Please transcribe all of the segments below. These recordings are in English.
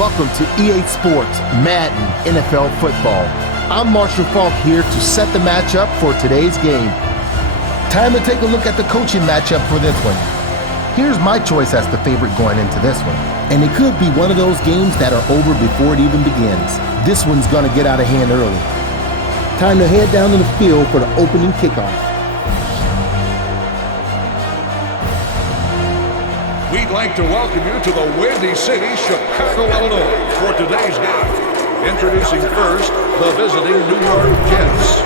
Welcome to EA Sports Madden NFL Football. I'm Marshall Falk here to set the matchup for today's game. Time to take a look at the coaching matchup for this one. Here's my choice as the favorite going into this one. And it could be one of those games that are over before it even begins. This one's going to get out of hand early. Time to head down to the field for the opening kickoff. We'd like to welcome you to the Windy City, Chicago, Illinois, for today's game. Introducing first, the visiting New York Jets.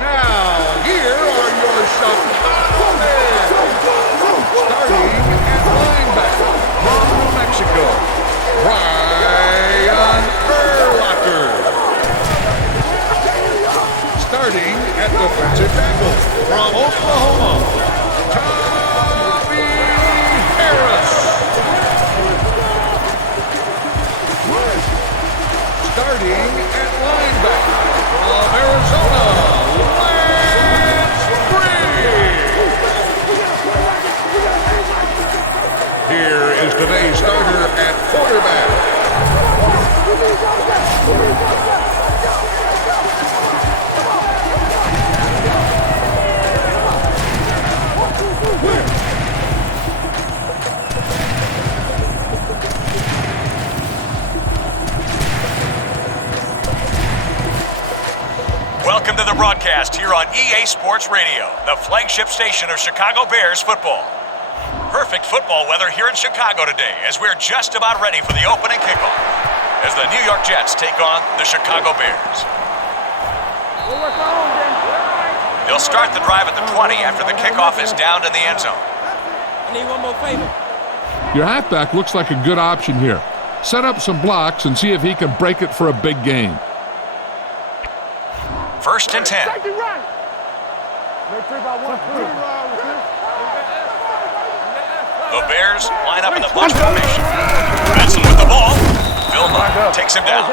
Now, here are your Chicago Bears. Starting at linebacker from New Mexico, Brian Urlacher. Starting at defensive tackle from Oklahoma, Tommy Harris. Starting at linebacker from Arizona, here is today's starter at quarterback. Welcome to the broadcast here on EA Sports Radio, the flagship station of Chicago Bears football. Perfect football weather here in Chicago today as we're just about ready for the opening kickoff as the New York Jets take on the Chicago Bears. They'll start the drive at the 20 after the kickoff is down in the end zone. I need one more favor. Your halfback looks like a good option here. Set up some blocks and see if he can break it for a big game. First and 10. The Bears line up in the bunch formation. Benson with the ball. Vilma takes him down.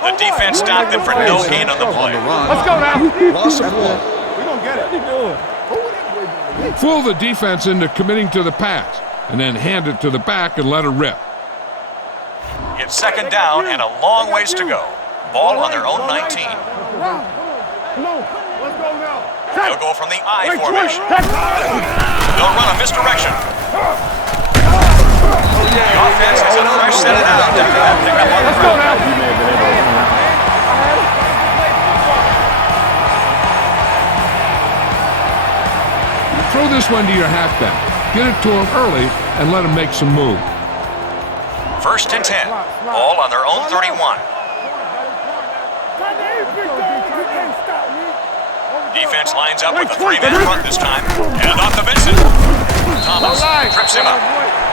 The defense stopped him for no gain on the play. Let's go now. Loss of ball. We're going to get it. Fool the defense into committing to the pass and then hand it to the back and let it rip. It's second down and a long ways to go. Ball on their own 19. They'll go from the I formation. They'll run a misdirection. The offense has a fresh set of downs after that pickup on the ground. Throw this one to your halfback. Get it to him early and let him make some move. First and 10. Ball on their own 31. Defense lines up with a three-man front this time. Hand off to Benson. Thomas trips him up.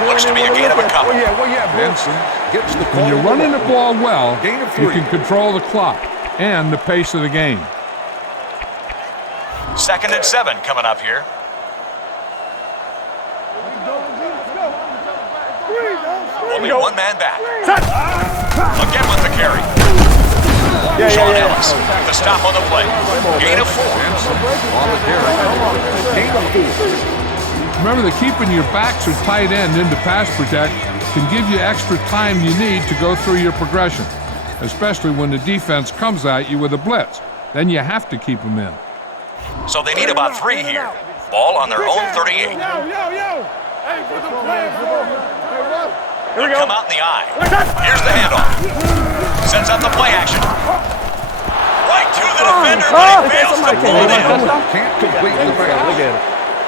Looks to be a gain of a couple. Benson gets the ball. When you're running the ball well, you can control the clock and the pace of the game. Second and 7 coming up here. Only one man back. Again with the carry. Sean Ellis, the stop on the play. Gain of 4. On the carry. Gain of 4. Remember that keeping your backs or tight end into pass protect can give you extra time you need to go through your progression, especially when the defense comes at you with a blitz. Then you have to keep them in. So they need about 3 here. Ball on their own 38. They'll come out in the I. Here's the handoff. Sets up the play action. Right to the defender, but he fails to pull it in. Can't complete the pass.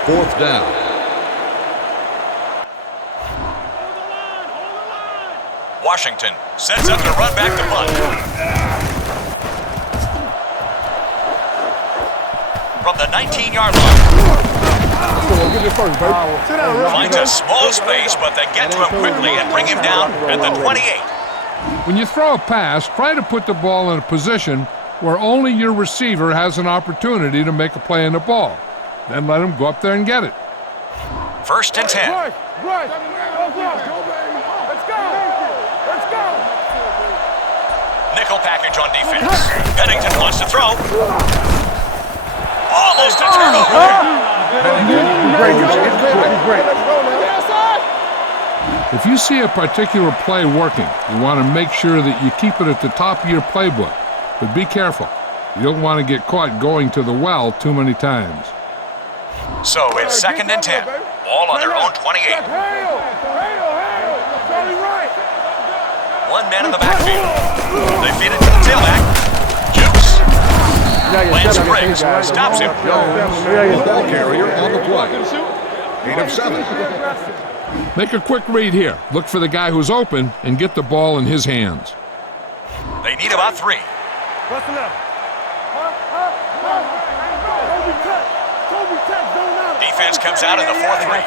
Fourth down. Washington sets up to run back the punt. From the 19-yard line. Finds a small space, but they get to him quickly and bring him down at the 28. When you throw a pass, try to put the ball in a position where only your receiver has an opportunity to make a play on the ball. Then let him go up there and get it. First and 10. Nickel package on defense. Pennington wants to throw. Almost a turnover. If you see a particular play working, you want to make sure that you keep it at the top of your playbook. But be careful. You don't want to get caught going to the well too many times. So it's 2nd and 10. Ball on their own 28. One man in the backfield. They feed it to the tailback. Jukes. Lance Briggs stops him. Ball carrier on the play. 8 of 7. Make a quick read here. Look for the guy who's open and get the ball in his hands. They need about 3. Defense comes out in the 4-3.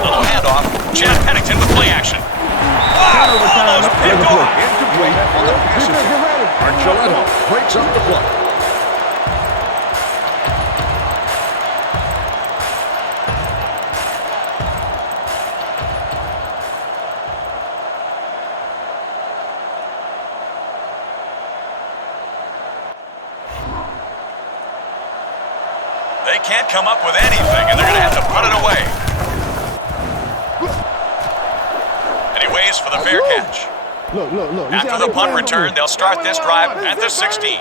Little handoff. Chad Pennington with play action. Wow, almost picked off. Incomplete on the pass attempt. Archuleta breaks up the play. They can't come up with anything, and they're going to have to put it away. And he waits for the fair catch. Look. After the punt return, they'll start this drive at the 16.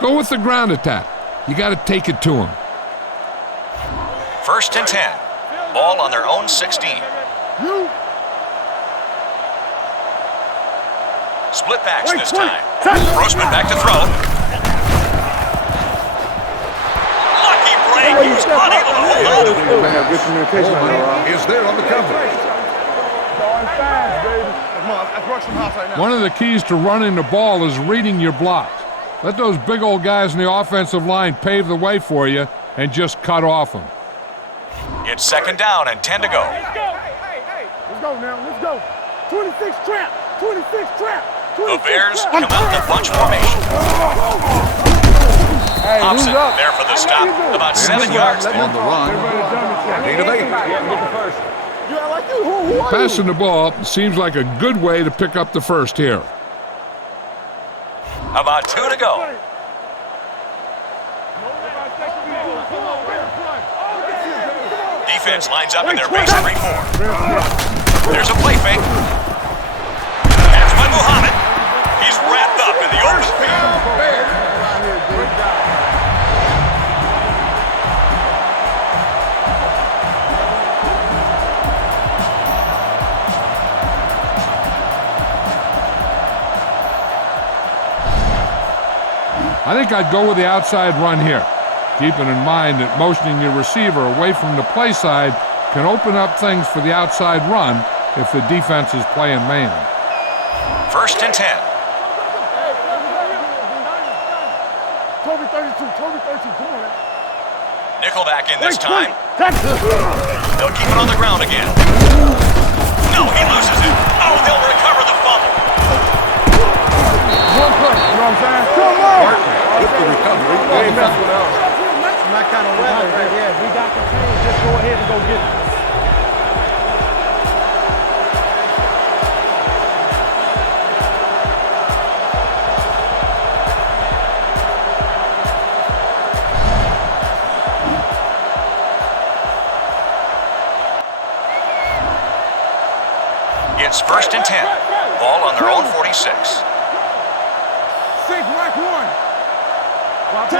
Go with the ground attack. You got to take it to him. 1st and 10. Ball on their own 16. Split backs this time. Grossman back to throw. Lucky break. He's unable to hold on. Good communication. Is there on the coverage. One of the keys to running the ball is reading your blocks. Let those big old guys in the offensive line pave the way for you and just cut off them. It's 2nd down and 10 to go. Let's go now. Let's go. 26 trap. 26 trap. The Bears come out in the bunch formation. Hobson there for the stop. About 7 yards there. On the run. 8 of 8. Passing the ball seems like a good way to pick up the first here. About 2 to go. Defense lines up in their base 3-4. There's a play fake. That's by Muhammad. He's wrapped up in the open field. I think I'd go with the outside run here, keeping in mind that motioning your receiver away from the play side can open up things for the outside run if the defense is playing man. 1st and 10. Toby 32, come on. Nickelback in this time. They'll keep it on the ground again. No, he loses it. Oh, they'll recover the fumble. One play, you know what I'm saying? Come on! With the recovery on the fumble. That kind of weather right there. If we got contained, just go ahead and go get it. It's 1st and 10. Ball on their own 46. Sink right one.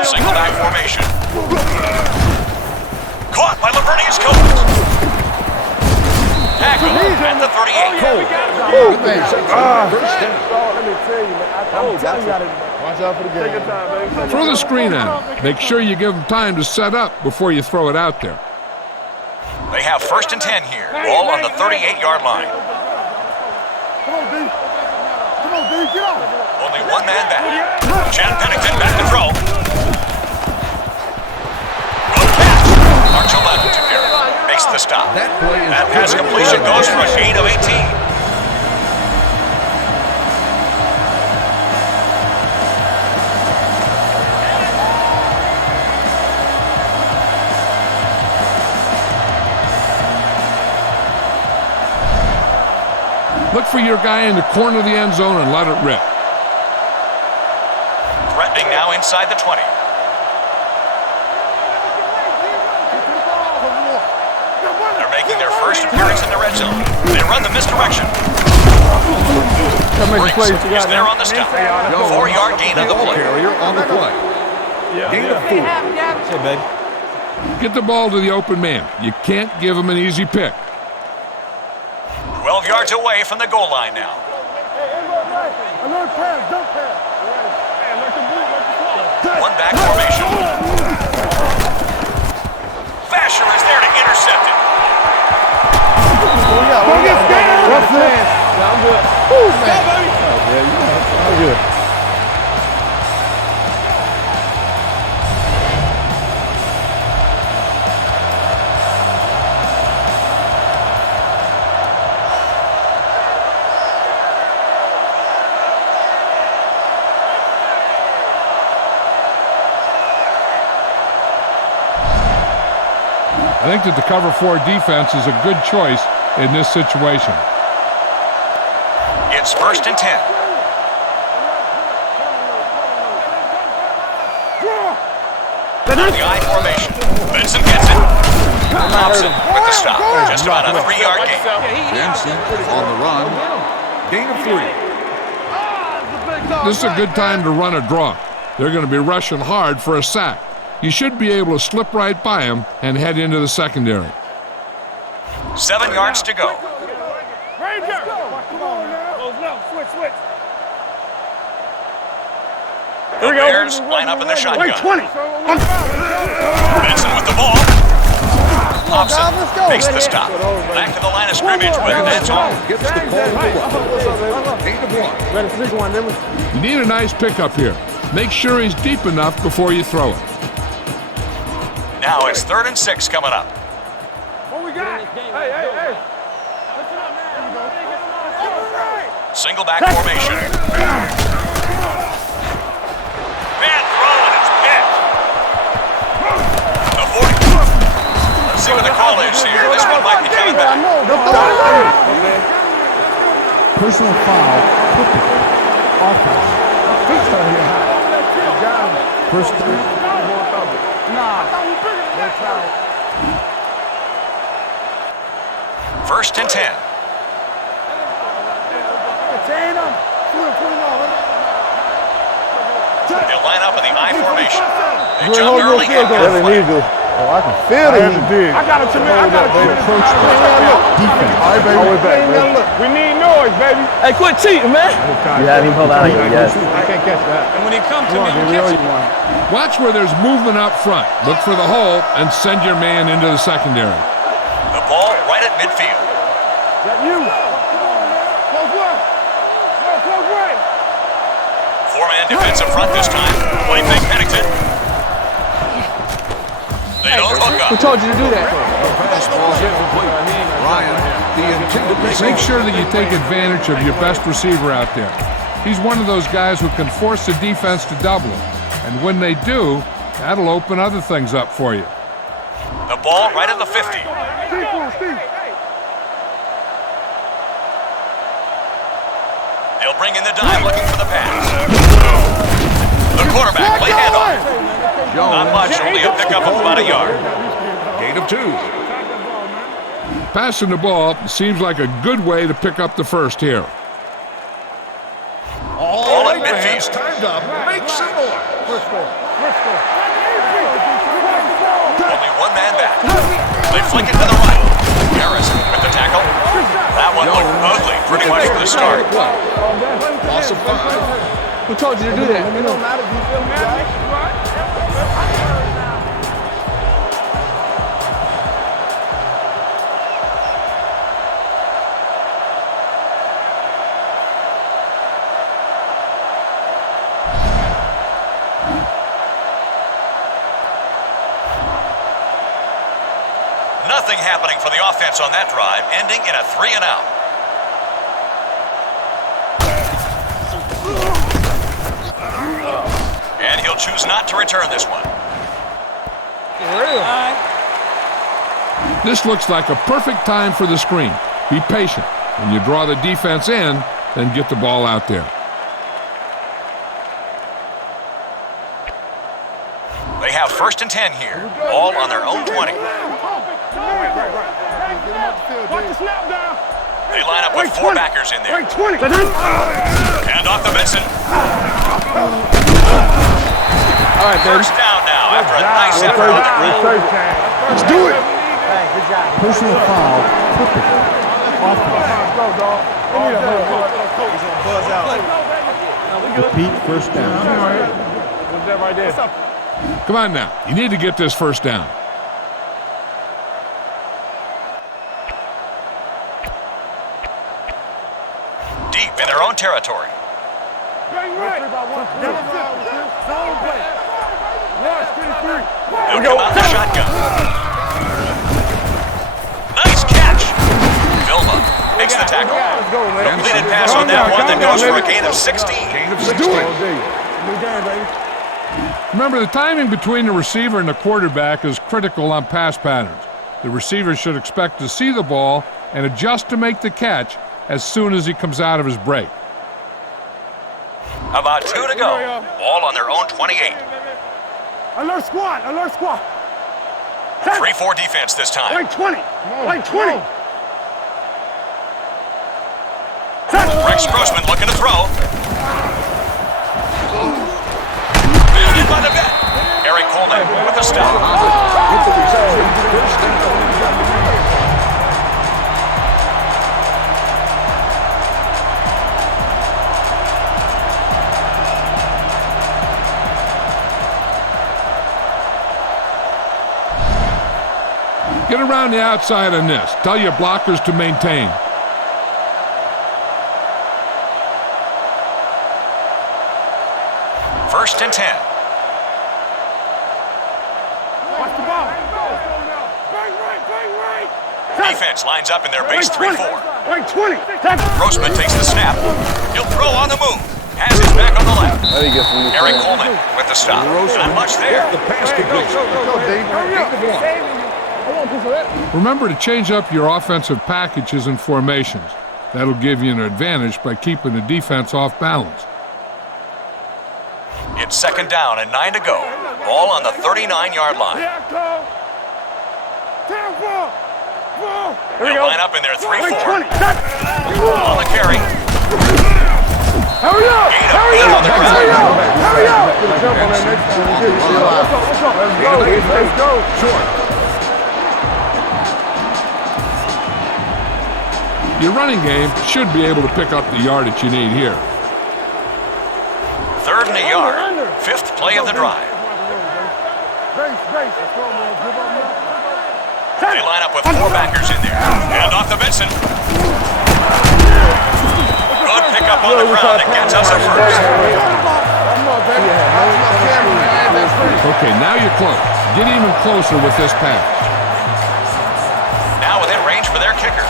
Single back formation. Caught by Lavernius Coates. Tackle at the 38. Let me tell you, man. I'm telling you, watch out for the game. Take your time, baby. Throw the screen at him. Make sure you give him time to set up before you throw it out there. They have 1st and 10 here. Ball on the 38-yard line. Come on, D. Get on. Only one man back. Chad Pennington back to throw. Good catch. Archuleta to carry. Makes the stop. That play is That pass completion goes for a gain of 18. Look for your guy in the corner of the end zone and let it rip. Threatening now inside the 20. They're making their first appearance in the red zone. They run the misdirection. Briggs is there on the stop. 4-yard gain on the play. Carrier on the play. Gain of 4. Hey, baby. Get the ball to the open man. You can't give him an easy pick. 12 yards away from the goal line now. One back formation. Vasher is there to intercept it. That's it. I'm good. I'm good. I think that the cover 4 defense is a good choice in this situation. It's 1st and 10. The I formation. Benson gets it. Thompson with the stop. Just about a 3-yard gain. Benson on the run. Gain of 3. This is a good time to run a draw. They're going to be rushing hard for a sack. You should be able to slip right by him and head into the secondary. 7 yards to go. The Bears line up in the shotgun. Benson with the ball. Thompson makes the stop. Back to the line of scrimmage with that's all. Gets the call to the Gain of 1. You need a nice pickup here. Make sure he's deep enough before you throw it. Now it's 3rd and 6 coming up. What we got? Hey. Single back formation. Bad throw and it's picked. The 40. Let's see what the call is here. This one might be coming back. Personal foul. Offense. First down. First and 10. They line up in the I formation. They jump early and get a flag. I can feel it. I got a tremendous approach. Defense. All right, baby. We need noise, baby. Hey, quit cheating, man. You haven't even pulled out of it yet. I can't catch that. And when he comes to me, you catch it. Watch where there's movement up front. Look for the hole and send your man into the secondary. The ball right at midfield. That you. Close left. Close right. 4-man defense up front this time. Play fake Pennington. They don't look up. Who told you to do that? Fastball incomplete. Ryan, the intended Make sure that you take advantage of your best receiver out there. He's one of those guys who can force the defense to double him. And when they do, that'll open other things up for you. The ball right at the 50. They'll bring in the dime looking for the pass. The quarterback play handoff. Not much, only a pickup of about a yard. Gain of 2. Passing the ball seems like a good way to pick up the first here. Ball at midfield. Timed up. Make some noise. Only one man back. They flick it to the right. Harrison with the tackle. That one looked ugly pretty much from the start. Loss of 5. Who told you to do that? It don't matter if you feel me, right? Nothing happening for the offense on that drive, ending in a 3-and-out. And he'll choose not to return this one. This looks like a perfect time for the screen. Be patient. When you draw the defense in, then get the ball out there. They have 1st and 10 here. All on their own 20. They line up with 4 backers in there. Hand off to Benson. All right, baby. 1st down now after a nice effort on the ground. Let's do it. Personal foul, typical. Offense. Repeat first down. Come on now. You need to get this 1st down. Deep in their own territory. They'll come out the shotgun. Nice catch. Vilma makes the tackle. Completed pass on that one that goes for a gain of 16. Remember, the timing between the receiver and the quarterback is critical on pass patterns. The receiver should expect to see the ball and adjust to make the catch as soon as he comes out of his break. About 2 to go. All on their own 28. Alert squad. 3-4 defense this time. Like 20. Rex Grossman looking to throw. Fielded by the vet. Eric Coleman with the stop. Get around the outside on this. Tell your blockers to maintain. First and 10. Watch the ball. Defense lines up in their base 3-4. Like 20. Grossman takes the snap. He'll throw on the move. Has his back on the left. Eric Coleman with the stop. Not much there. The pass completes. Remember to change up your offensive packages and formations. That'll give you an advantage by keeping the defense off balance. It's 2nd down and 9 to go. Ball on the 39-yard line. They'll line up in their 3-4. On the carry. Hurry up! Gain of 8 on the ground. Hurry up! Let's go. Short. Your running game should be able to pick up the yardage you need here. 3rd and a yard. 5th play of the drive. They line up with 4 backers in there. Hand off to Benson. Good pickup on the ground that gets us a first. Okay, now you're close. Get even closer with this pass. Now within range for their kicker.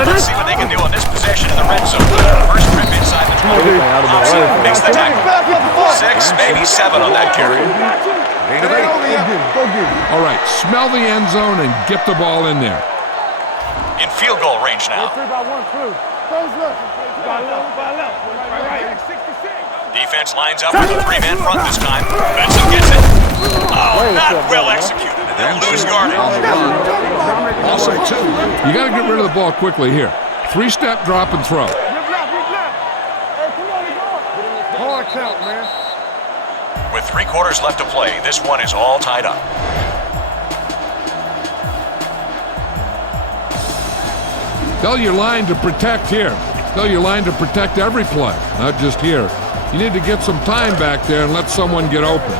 And let's see what they can do on this possession in the red zone. First trip inside the 20. Thompson makes the tackle. 6, maybe 7 on that carry. All right, smell the end zone and get the ball in there. In field goal range now. Defense lines up with a 3-man front this time. Benson gets it. Oh, not well executed. And they'll lose yardage. Also, 2. You got to get rid of the ball quickly here. 3-step drop and throw. Hard count, man. With 3 quarters left to play, this one is all tied up. Tell your line to protect here. Tell your line to protect every play, not just here. You need to get some time back there and let someone get open.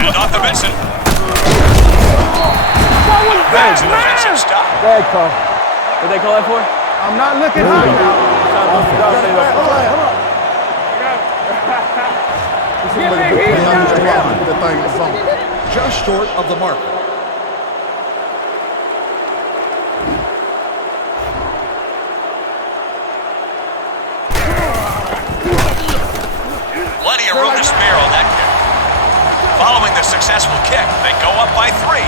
And off to Benson. That's an offensive stop. Bad call. What they call that for? I'm not looking high now. Just short of the mark. Plenty of room to spare on that kick. Following the successful kick, they go up by 3.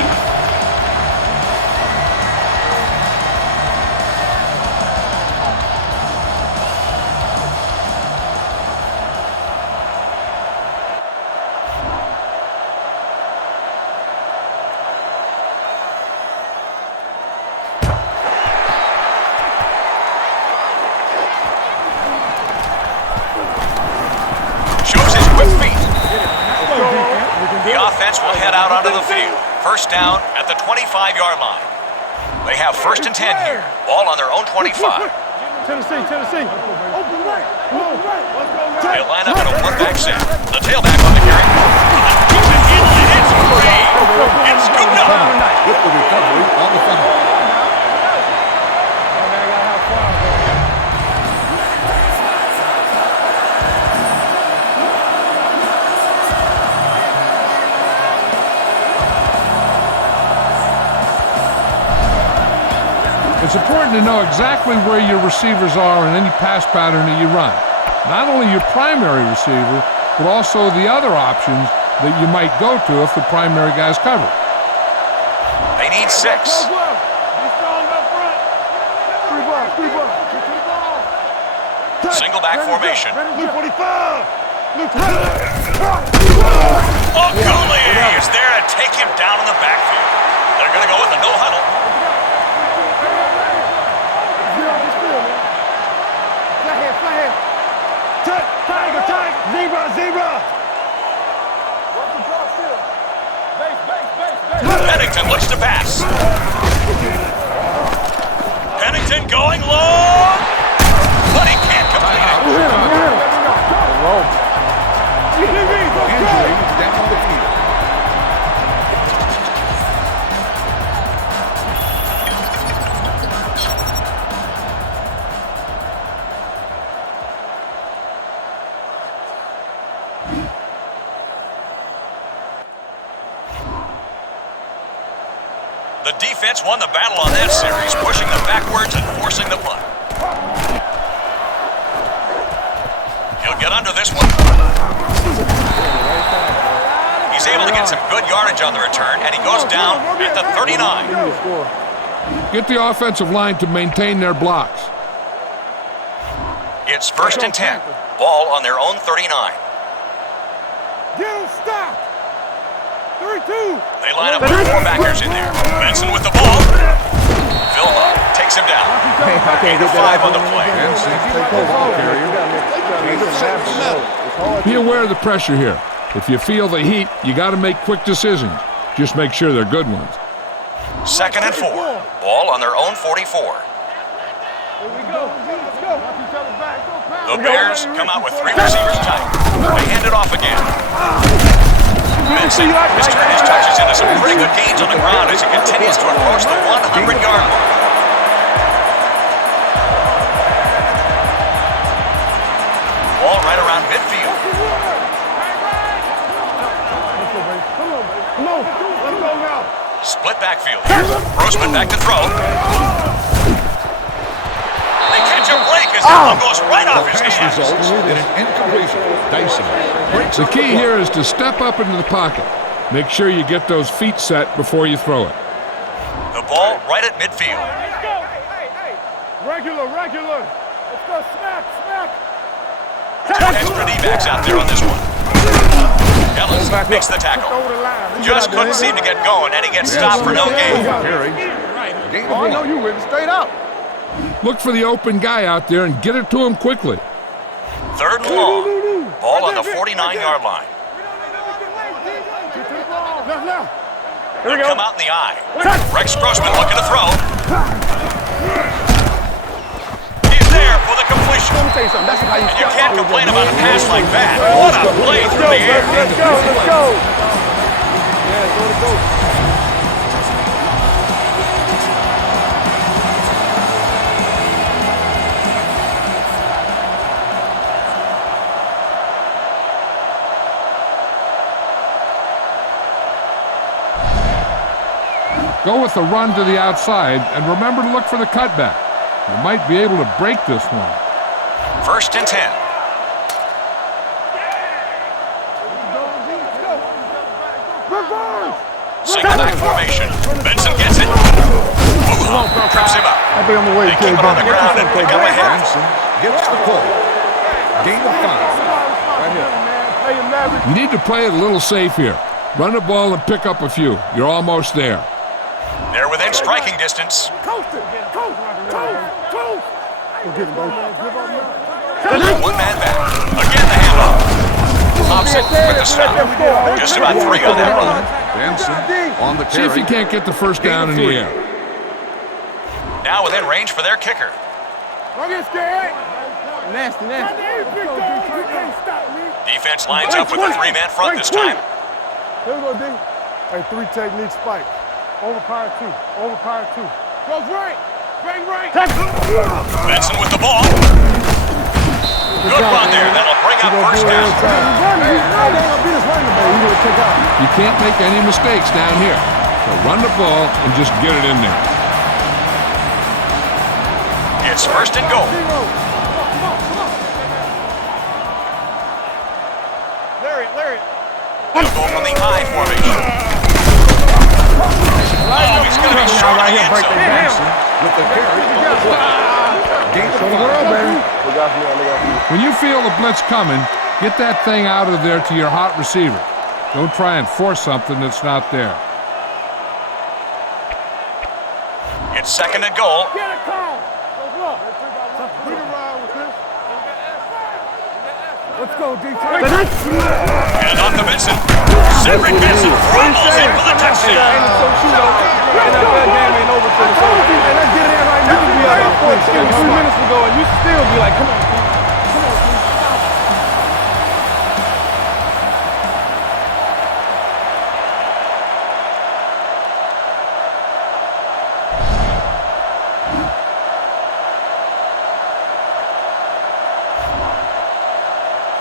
The offense will head out onto the field. First down at the 25-yard line. They have 1st and 10 here. Ball on their own 25. Tennessee. Open right. They line up in a one-back set. The tailback on the carry. Keeps it in, and it's free. It's scooped up. With the recovery on the foul. It's important to know exactly where your receivers are in any pass pattern that you run. Not only your primary receiver, but also the other options that you might go to if the primary guy's covered. They need 6. Be strong up front. 3 balls. Single back formation. Luke 45. Ogule is there to take him down in the backfield. They're going to go with a no huddle. Zebra. Pennington looks to pass. Pennington going long, but he can't complete it. Injury down the field. The defense won the battle on that series, pushing them backwards and forcing the punt. He'll get under this one. He's able to get some good yardage on the return, and he goes down at the 39. Get the offensive line to maintain their blocks. It's 1st and 10. Ball on their own 39. Get him stopped. 3-2. They line up with 4 backers in there. Benson with the ball. Vilma takes him down. 5 on the play. Be aware of the pressure here. If you feel the heat, you got to make quick decisions. Just make sure they're good ones. 2nd and 4. Ball on their own 44. Here we go. Let's go. The Bears come out with 3 receivers tight. They hand it off again. Benson has turned his touches into some pretty good gains on the ground as he continues to approach the 100-yard mark. Ball right around midfield. Come on. Let's go now. Split backfield. Grossman back to throw. They catch a break as that one goes right off his hands. Results in an incompletion. Dyson. The key here is to step up into the pocket. Make sure you get those feet set before you throw it. The ball right at midfield. Let's go. Hey. Regular. Let's go. Snap. 2 extra D-backs out there on this one. Ellis makes the tackle. Just couldn't seem to get going, and he gets stopped for no gain. Oh, no, you went straight up. Look for the open guy out there and get it to him quickly. 3rd and long. Ball on the 49-yard line. They'll come out in the eye. Rex Grossman looking to throw. He's there for the completion. And you can't complain about a pass like that. What a play through the air. Let's go. Go with the run to the outside, and remember to look for the cutback. You might be able to break this one. 1st and 10. Single back formation. Benson gets it. Trips him up. I think I'm going to wait. They keep it on the ground and pick up a hit. Benson gets the pull. Gain of 5. Right here. You need to play it a little safe here. Run the ball and pick up a few. You're almost there. They're within striking distance. Coast it. Coast. One man back. Again the handoff. Hobbs it with the stop. Just about 3 on that run. Benson on the See if carry. you can't get the first down in the air. Now within range for their kicker. Don't get scared. Nasty. Defense lines up with a 3-man front this time. Here we go, D. Hey, 3 technique spike. Overpower 2. Goes right. Bang right. Benson with the ball. Good run there. That'll bring up first down. You can't make any mistakes down here. So run the ball and just get it in there. It's first and goal. Larry. They'll go from the I formation. Oh, he's going to be short of the end zone. With the carry. Gain of 5. When you feel the blitz coming, get that thing out of there to your hot receiver. Don't try and force something that's not there. It's second and goal. Get a call. We can ride with this. Let's go, D. And on to Benson. Cedric Benson rumbles in for the touchdown. NFL game ain't over till it's over. Let's get it in right now. You could be like 2 minutes ago and you still be like, come on, dude.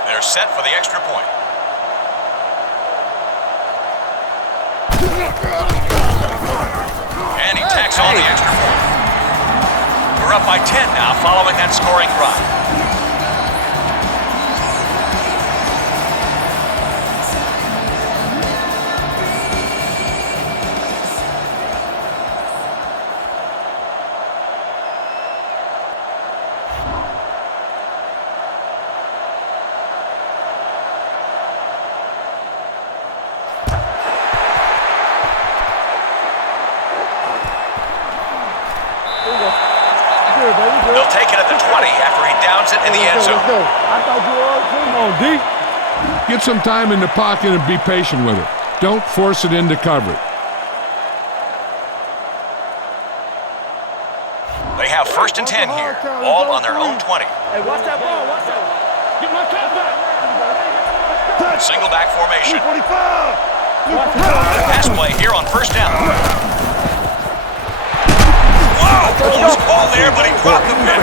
They're set for the extra point. And he tacks on the extra point. We're up by 10 now following that scoring drive. They'll take it at the 20 after he downs it in the end zone. I thought you were come on, D. Get some time in the pocket and be patient with it. Don't force it into coverage. They have first and 10 here, all on their own 20. Hey, watch that ball. Get my cat back. Single back formation. 45. Pass play here on first down. Wow, close call there, but he dropped the pin.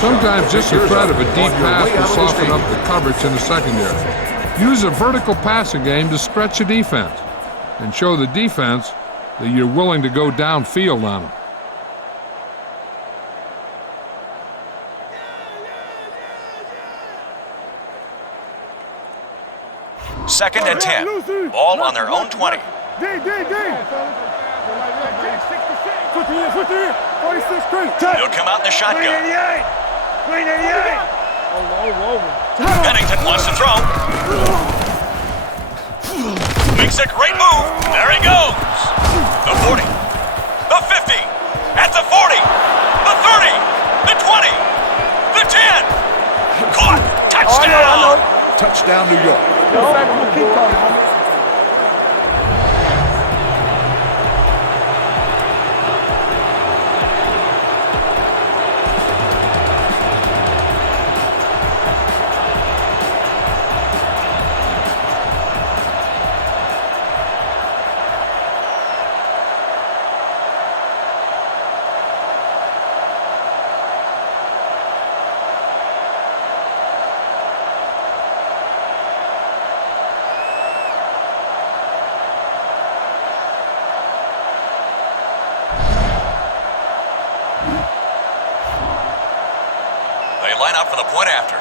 Sometimes just the threat of a deep pass will soften up the coverage in the secondary. Use a vertical passing game to stretch the defense and show the defense that you're willing to go downfield on them. Second and 10, all on their own 20. D. 46 straight. He'll come out in the shotgun. Pennington wants to throw. Makes a great move. There he goes. The 40, the 50, at the 40, the 30, the 20, the 10. Caught. Touchdown. Touchdown, New York. Keep coming. They line up for the point after.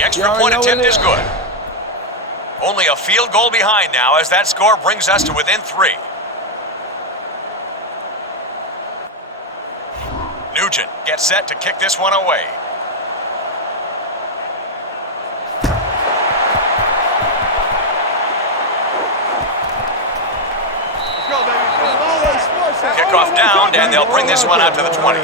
The extra point attempt is good. Only a field goal behind now as that score brings us to within 3. Nugent gets set to kick this one away. Kickoff down, and they'll bring this one out to the 20.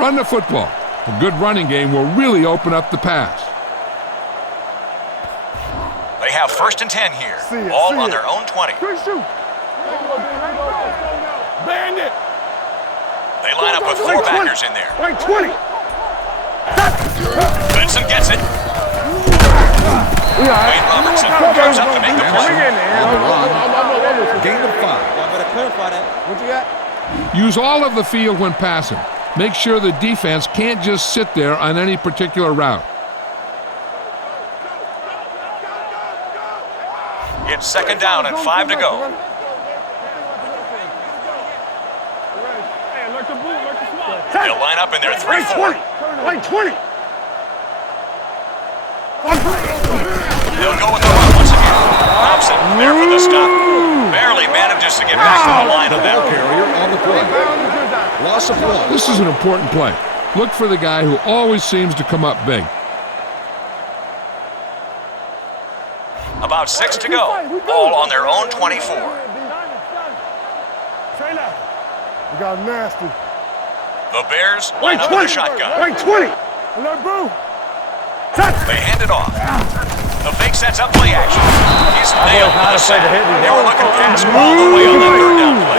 Run the football. A good running game will really open up the pass. They have 1st and 10 here, all on their own 20. Bandit. They line up with 4 backers in there. Right 20. Benson gets it. Wayne Robertson comes up to make the play. Gain of 5. Better clarify that. What you got? Use all of the field when passing. Make sure the defense can't just sit there on any particular route. It's 2nd down and 5 to go. They'll line up in their 3-4. Right 20. They'll go with the run once again. Thompson there for the stop. Barely manages to get back to the line of that. Carrier on the play. Loss of 1. This is an important play. Look for the guy who always seems to come up big. About 6 to go, all on their own 24. We got nasty. The Bears line up in the shotgun. Right 20. Alert, boo. They hand it off. The fake sets up play action. He's nailed with a sack. They were looking past him all the way on that 3rd down play.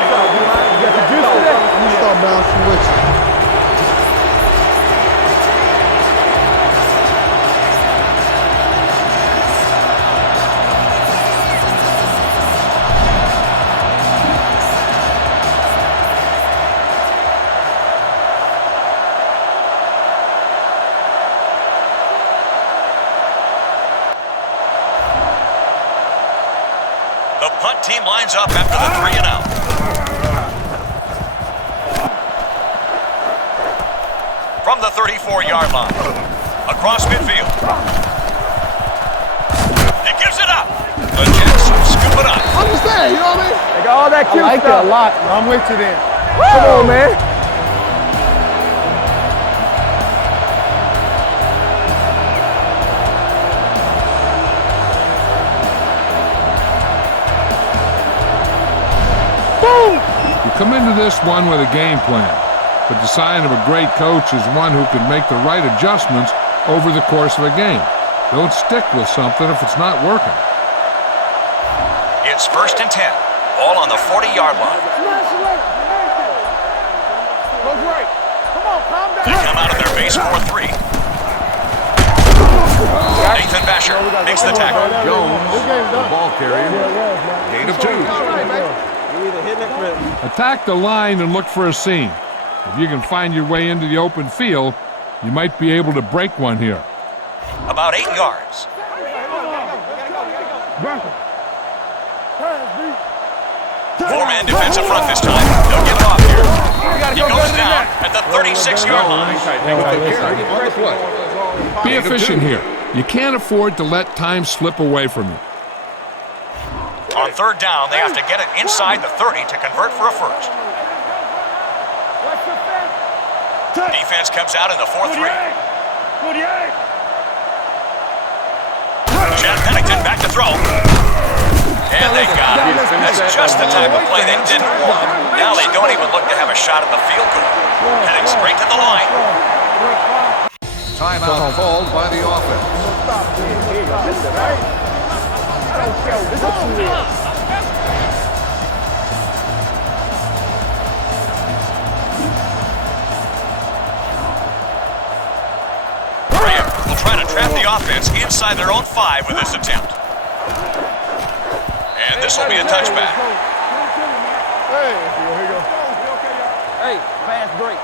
The punt team lines up after the 3 and out. From the 34-yard line, across midfield. He gives it up. The Jets scoop it up. I'm just saying, you know what I mean? They got all that cute I like stuff. it a lot. I'm with you then. Come on, man. You come into this one with a game plan, but the sign of a great coach is one who can make the right adjustments over the course of a game. Don't stick with something if it's not working. It's 1st and 10, all on the 40-yard line. They come out of their base 4-3. Nathan Basher makes the tackle. Jones, the ball carrier. Gain of 2. Attack the line and look for a seam. If you can find your way into the open field, you might be able to break one here. About 8 yards. Four-man defensive front this time. They'll get it off here. He goes down at the 36-yard line. On the play. Be efficient here. You can't afford to let time slip away from you. On 3rd down, they have to get it inside the 30 to convert for a first. Defense comes out in the 4-3. Chad Pennington back to throw. And they got it. That's just the type of play they didn't want. Now they don't even look to have a shot at the field goal. Heading straight to the line. Timeout called by the offense. Graham will try to trap the offense inside their own 5 with this attempt. And this will be a touchback. Hey, pass break.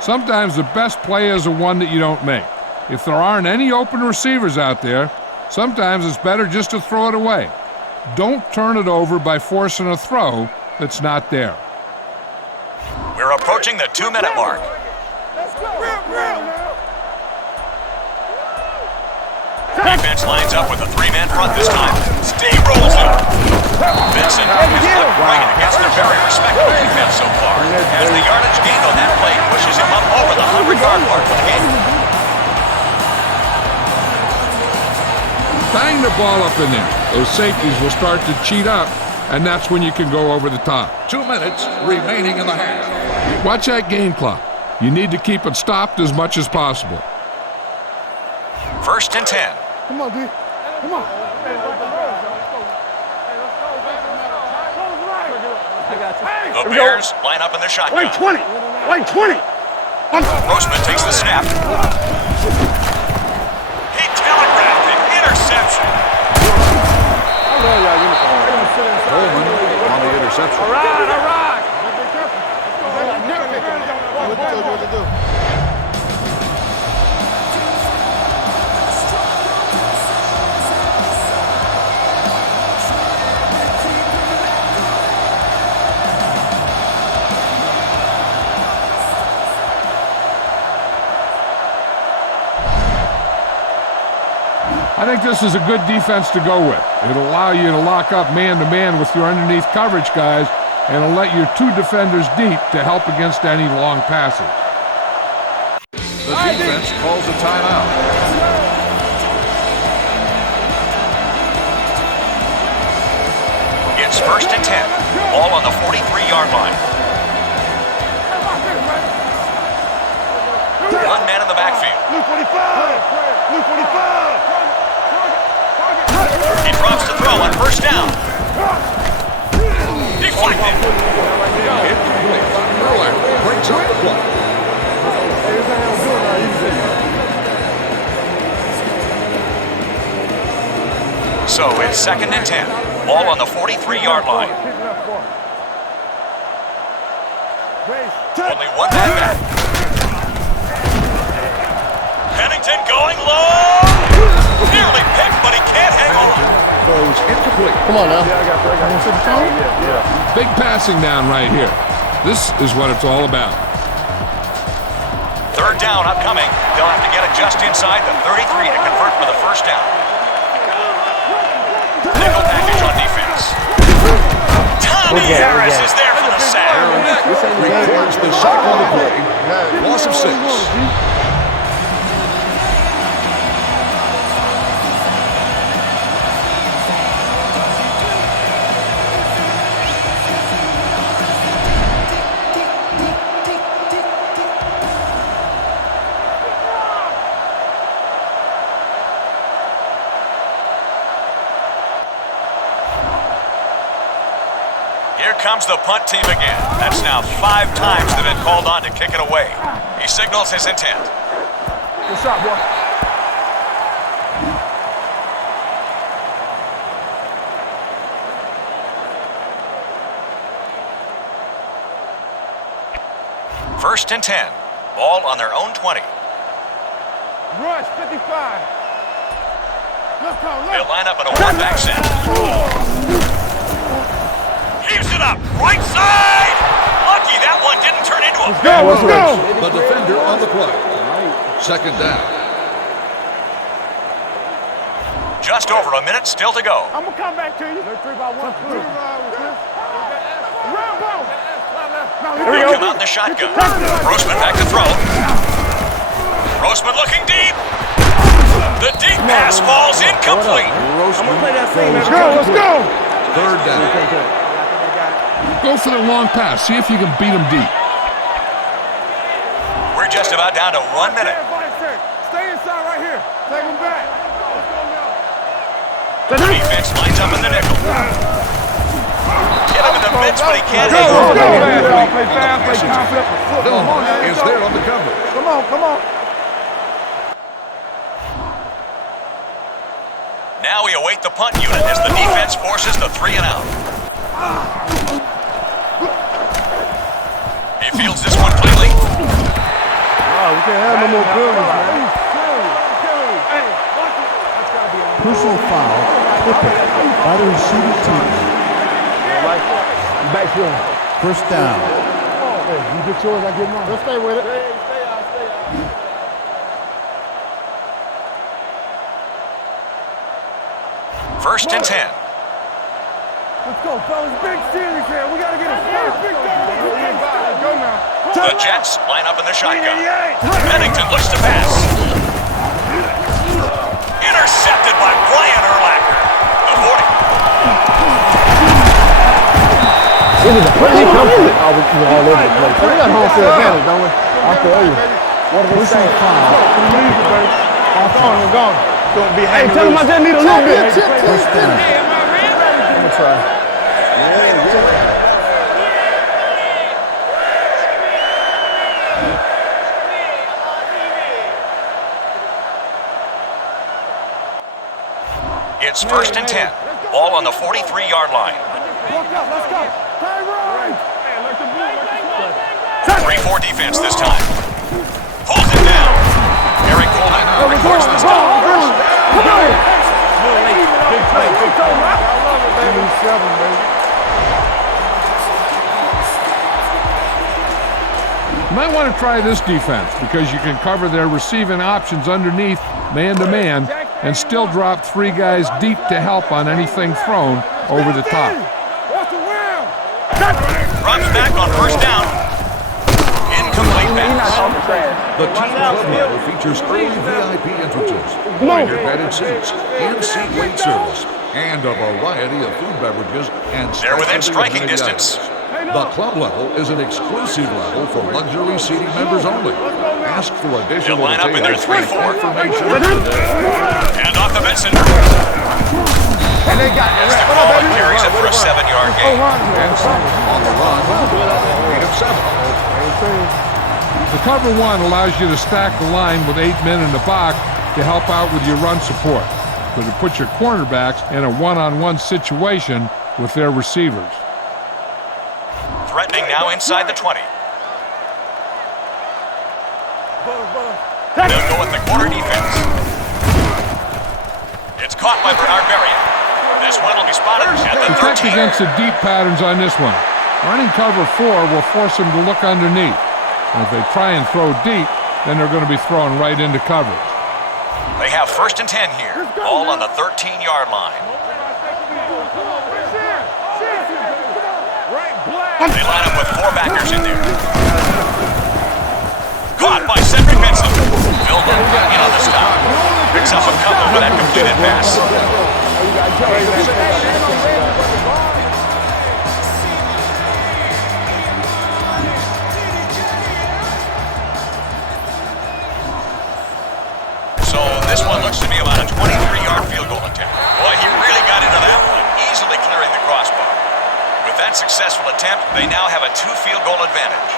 Sometimes the best play is the one that you don't make. If there aren't any open receivers out there, sometimes it's better just to throw it away. Don't turn it over by forcing a throw that's not there. We're approaching the 2-minute mark. Defense lines up with a three-man front this time. Steamrolls him. Vincent is looked great against their very respectable defense so far, as the yardage gained on that play pushes him up over the 100-yard mark for the game. Bang the ball up in there. Those safeties will start to cheat up, and that's when you can go over the top. 2 minutes remaining in the half. Watch that game clock. You need to keep it stopped as much as possible. 1st and 10. Come on, D. Come on. The Bears line up in their shotgun. Lane 20. Lane 20. Grossman takes the snap. He telegraphed it. Interception. Coleman on the interception. All right. What told you what to do? I think this is a good defense to go with. It'll allow you to lock up man-to-man with your underneath coverage guys, and it'll let your 2 defenders deep to help against any long passes. The defense calls a timeout. It's 1st and 10. Ball on the 43-yard line. 1 man in the backfield. Blue 45. Blue 45. He drops to throw on 1st down. Deflected. Incomplete. Urlacher brings up the play. So it's 2nd and 10. Ball on the 43-yard line. Only 1 man back. Pennington going low. Nearly picked, but he can't hang on. Throws incomplete. Come on now. Big passing down right here. This is what it's all about. 3rd down upcoming. They'll have to get it just inside the 33 to convert for the 1st down. Nickel package on defense. Tommy Harris is there for the sack. Records the sack on the play. Loss of 6. Here comes the punt team again. That's now 5 times they've been called on to kick it away. He signals his intent. Good shot, boy. First and 10. Ball on their own 20. Rush 55. Let's go. They'll line up in a one-back set. Heaves it up. Right side. Lucky that one didn't turn into a... Let's go. The defender on the play. 2nd down. Just over a minute still to go. I'm going to come back to you. 3 by 1. They come out in the shotgun. Grossman back to throw. Grossman looking deep. The deep pass falls incomplete. Grossman. Let's go. 3rd down. Go for the long pass. See if you can beat them deep. We're just about down to 1 minute. Stay inside right here. Take him back. The defense lines up in the nickel. Get him in the midst, but he can't hang on. Play fast, play confident. Dillon is there on the cover. Come on. Now we await the punt unit as the defense forces the 3 and out. He fields this one cleanly. We can't have no more buildings, man. Personal foul, Clipper, by the receiving team. Back here. 1st down. You get yours, I get mine. Let's stay with it. Stay out. First and 10. Let's go, fellas. Big series here. We got to get a stop. Go now. The Jets line up in the shotgun. Bennington looks to pass. Intercepted by Brian Urlacher. The 40. Where did he come from? Oh, we're all over the place. We got home field advantage, don't we? I feel you. What do we say? I'm gone. Don't be Hey, tell him I just need a little bit. I'm going to try. It's first and 10. Ball on the 43-yard line. Let's go. 3-4 defense this time. Pulls it down. Eric Coleman records this down. Come on. Big play. I love it, baby. You might want to try this defense because you can cover their receiving options underneath man-to-man and still drop 3 guys deep to help on anything thrown over the top. Runs back on first down. Incomplete pass. The team club level features early VIP entrances, minor padded seats, in-seat wait service, and a variety of food beverages and They're within specialty striking amenity distance. items. The club level is an exclusive level for luxury seating members only. Ask for additional They'll line up in their details 3-4. information. And off to Benson. And they got As the call carries it for a 7-yard gain. Benson on the run, gain of 7. The cover 1 allows you to stack the line with 8 men in the box to help out with your run support, but it puts your cornerbacks in a one-on-one situation with their receivers. Threatening now inside the 20. They'll go with the quarter defense. It's caught by Bernard Berrien. This one will be spotted at the Protect 13. against the deep patterns on this one. Running cover 4 will force them to look underneath. And if they try and throw deep, then they're going to be thrown right into coverage. They have first and 10 here. All on the 13-yard line. They line up with 4 backers in there. Caught by Cedric Benson. Milner in on the stop. Picks up a couple with that completed pass. So this one looks to be about a 23-yard field goal attempt. Boy, he really got into that one, easily clearing the crossbar. With that successful attempt, they now have a 2 field goal advantage.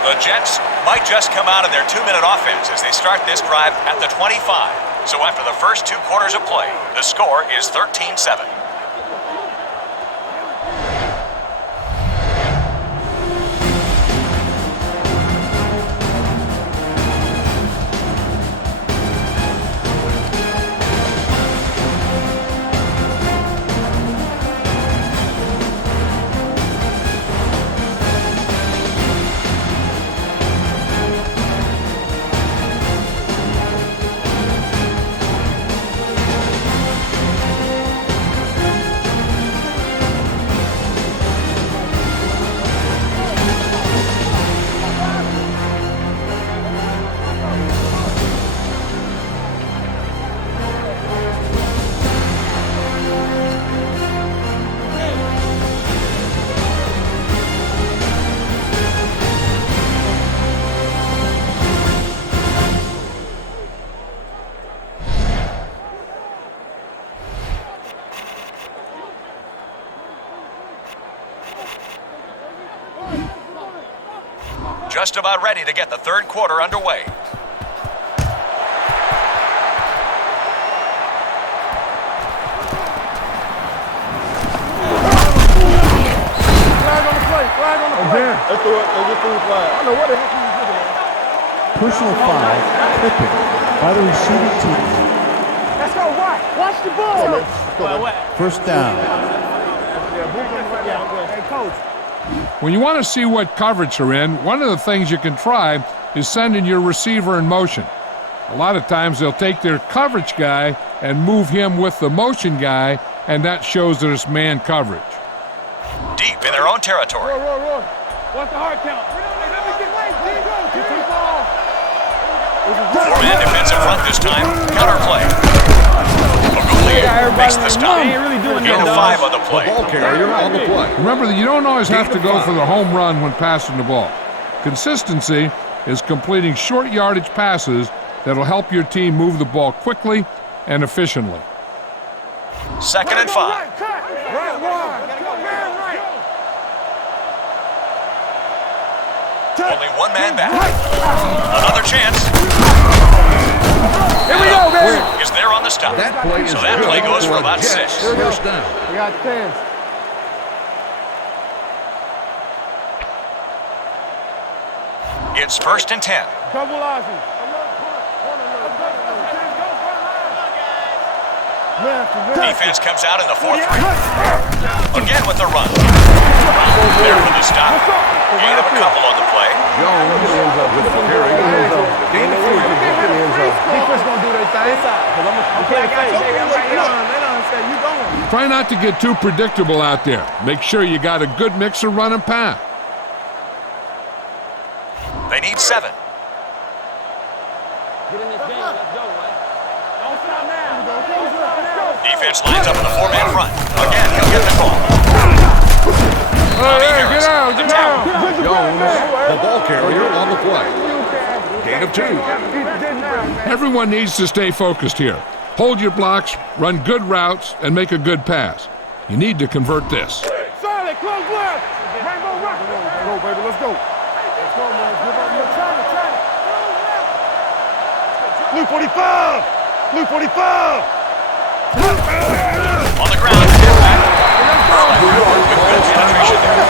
The Jets might just come out of their 2-minute offense as they start this drive at the 25. So after the first 2 quarters of play, the score is 13-7. Just about ready to get the third quarter underway. Flag on the play. Flag on the play. They threw it. They just threw the flag. I don't know what the heck he was looking at. Personal foul, tripping by the receiving team. Let's go, watch. Watch the ball. First down. Hey, coach. When you want to see what coverage you're in, one of the things you can try is sending your receiver in motion. A lot of times they'll take their coverage guy and move him with the motion guy, and that shows that it's man coverage. Deep in their own territory. Roy. What's the hard count? Get to the ball. Four-man defensive front this time. Counter play. Ogulli makes the stop. Gain of 5 on the play. Ball carrier on the play. Remember that you don't always have to go for the home run when passing the ball. Consistency is completing short yardage passes that'll help your team move the ball quickly and efficiently. 2nd and 5. Right wide. Only one man back. Another chance. Here we go, baby. Is there on the stop. That play is So that play good goes for a about Jets 6. First down. We got 10. It's 1st and 10. Double Ozzy. Defense comes out in the 4-3. Again with the run. There for the stop. Gain of a couple on the play. Jones with the carry. Gain of 3. Defense gonna do their thing. Try not to get too predictable out there. Make sure you got a good mix of run and pass. They need 7. Defense lines up in the 4-man front. Again, he'll get the call. Get out. Jones, the ball carrier on the play. Gain of 2. Everyone needs to stay focused here. Hold your blocks, run good routes, and make a good pass. You need to convert this. Solid, close left. Rainbow rock. Go, baby, let's go. Let's go, man. Blue 45. Blue 45. On the ground. Back. Good penetration there.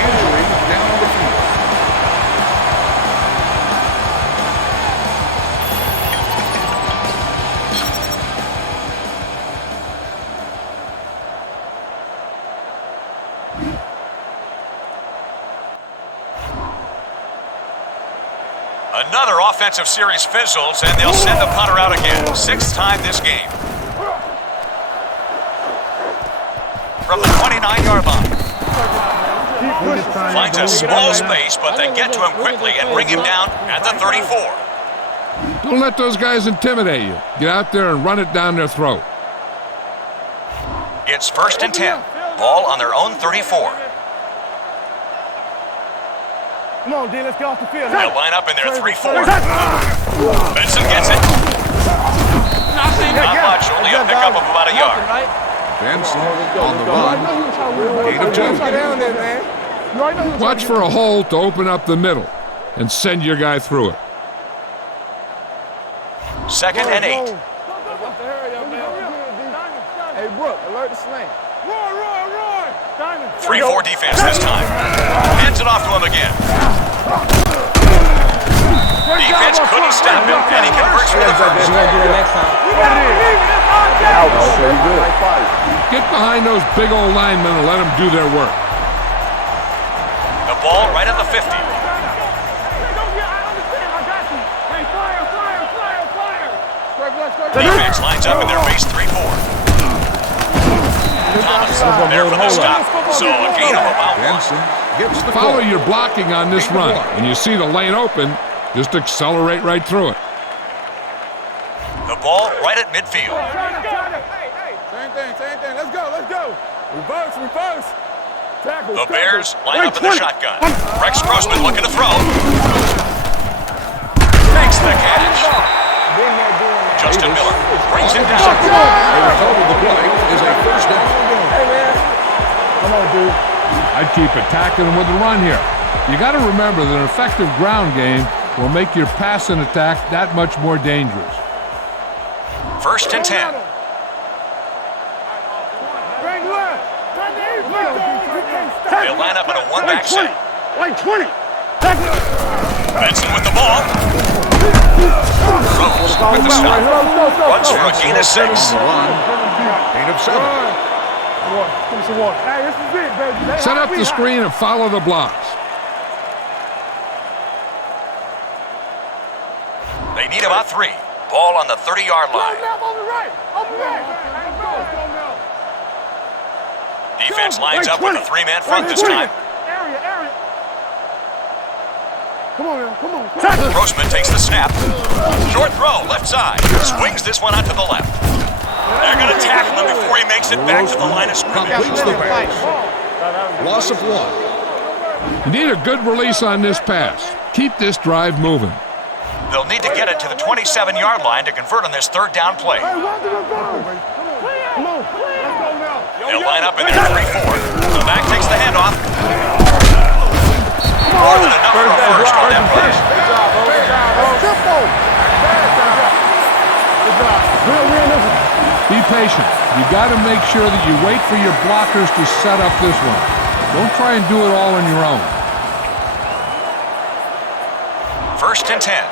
Injury down the field. Another offensive series fizzles, and they'll send the punter out again. 6th time this game. From the 29-yard line. Finds a small space, but they get to him quickly and bring him down at the 34. Don't let those guys intimidate you. Get out there and run it down their throat. It's 1st and 10. Ball on their own 34. Come on, D, let's get off the field. They'll line up in their 3-4. Benson gets it. Not much, only a pickup of about a yard. Benson on the run. Gain of 2. Watch for a hole to open up the middle and send your guy through it. 2nd and 8. Hey, Brooke, alert the slant. Roy. 3-4 defense this time. Hands it off to him again. Defense couldn't stop him, and he converts for the first. Get behind those big old linemen and let them do their work. The ball right at the 50. Defense lines up in their base 3-4. Thomas there for the stop, so a gain of about 1. Benson gets the Follow call. your blocking on this run, and you see the lane open, just accelerate right through it. The ball right at midfield. Same thing. Let's go. Reverse. Tackle. The Bears line up in the shotgun. Rex Grossman looking to throw. Makes the catch. Justin Miller brings him down. The result of the play is a first down. Hey, man. Come on, dude. I'd keep attacking them with the run here. You got to remember that an effective ground game will make your passing attack that much more dangerous. 1st and 10. They'll line up in a one-back set. Like 20. Benson with the ball. Rose with the stop. Runs for a gain of 6. Gain of 7. Hey, this is it, baby. Set up the screen and follow the blocks. They need about 3. Ball on the 30-yard line. Defense lines up with a 3-man front this time. Area. Come on, man. Come on. Grossman takes the snap. Short throw, left side. Swings this one out to the left. They're going to tackle him before he makes it back to the line of scrimmage. Completes the pass. Loss of 1. You need a good release on this pass. Keep this drive moving. They'll need to get it to the 27-yard line to convert on this 3rd down play. Come on. They'll line up in their 3-4. The back takes the handoff. More than enough for a first on that play. Be patient. You got to make sure that you wait for your blockers to set up this one. Don't try and do it all on your own. 1st and 10.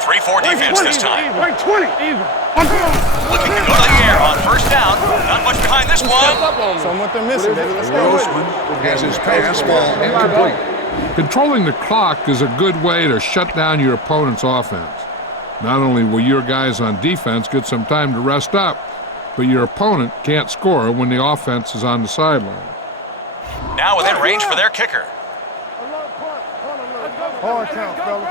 3-4 defense this time. Like 20. Looking to go to the air on 1st down. Not much behind this one. Somewhat they're missing, baby. Let's go. Grossman has his pass ball incomplete. Controlling the clock is a good way to shut down your opponent's offense. Not only will your guys on defense get some time to rest up, but your opponent can't score when the offense is on the sideline. Now within range for their kicker. Hard count, fella.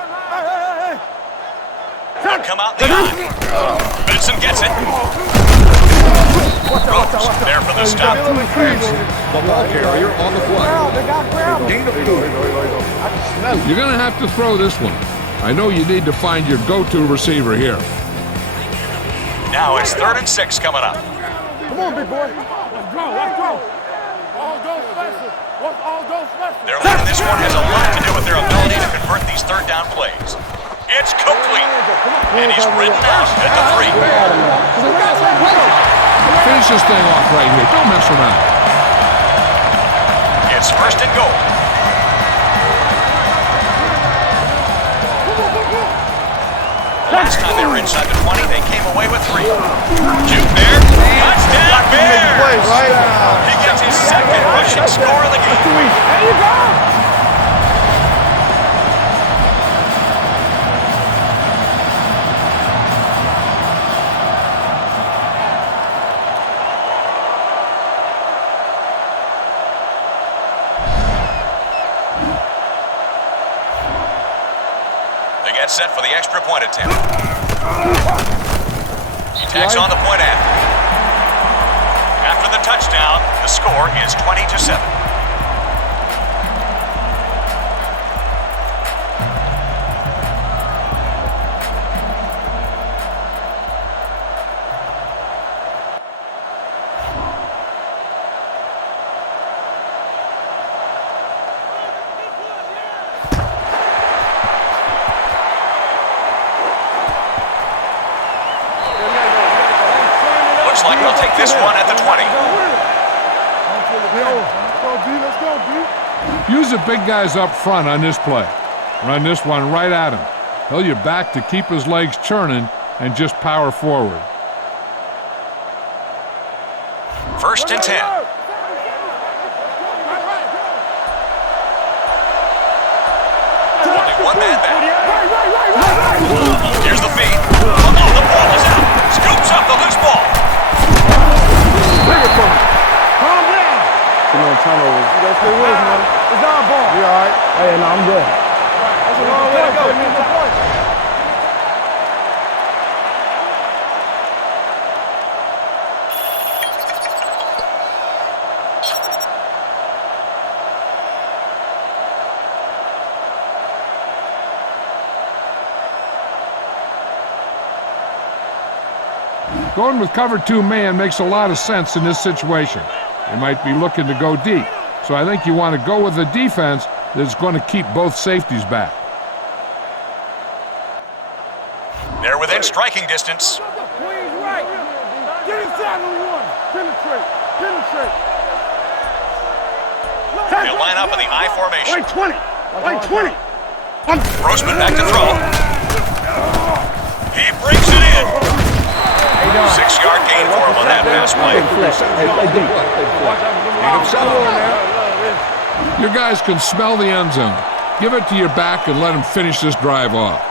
They'll come out in the eye. Benson gets it. Rose there for the stop. The ball carrier on the play. Gain of 2. You're going to have to throw this one. I know you need to find your go-to receiver here. Now it's 3rd and 6 coming up. Come on, big boy. Let's go. All go special. Their lead in this one has a lot to do with their ability to convert these 3rd down plays. It's complete. And he's ridden out at the 3. Finish this thing off right here. Don't mess around. It's 1st and goal. Last time they were inside the 20, they came away with 3. Juke there. Touchdown Bears! He gets his 2nd rushing score of the game. There you go. They get set for the extra point attempt. He tacks on the point after. After the touchdown, the score is 20-7. Looks like they'll take this one at the 20. Use the big guys up front on this play. Run this one right at him. Tell your back to keep his legs churning and just power forward. 1st and 10. Only one man back. Here's the feed. Oh, the ball is out. Scoops up the loose ball. Calm down. Too many turnovers. You gotta stay with us, man. It's our ball. You all right? Hey, no, I'm good. That's a long way to go. Good point. Going with cover 2 man makes a lot of sense in this situation. They might be looking to go deep. So I think you want to go with a defense that's going to keep both safeties back. They're within striking distance. Queen's right. Get inside on one. Penetrate. They'll line up in the I formation. Wait 20. Wait 20. Grossman back to throw. He brings it in. 6-yard gain for him on that pass play. Your guys can smell the end zone. Give it to your back and let him finish this drive off.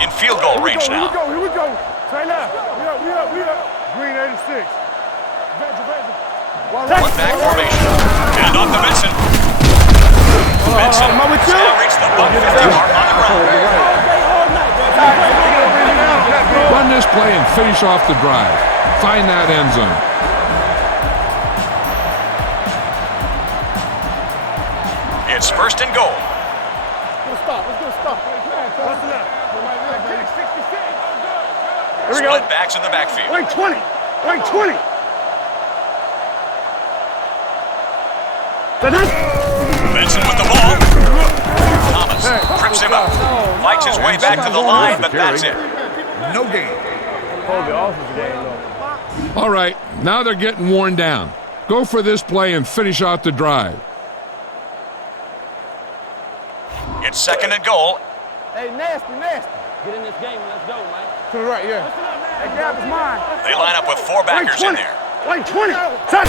In field goal range now. Here we go. Say left. We up. Green 86. One back formation. And off to Benson. Benson has now reached the 150 mark on the ground. Run this play and finish off the drive. Find that end zone. It's first and goal. Let's go stop. What's the left? Here we go. Split backs in the backfield. Wait 20. Benson with the ball. Thomas trips him up. Fights his way back to the line, but that's it. No gain. All right, now they're getting worn down. Go for this play and finish out the drive. It's second and goal. Hey, nasty. Get in this game and let's go, man. To the right, yeah. That gap is mine. They line up with 4 backers in there. Wait 20. Touch.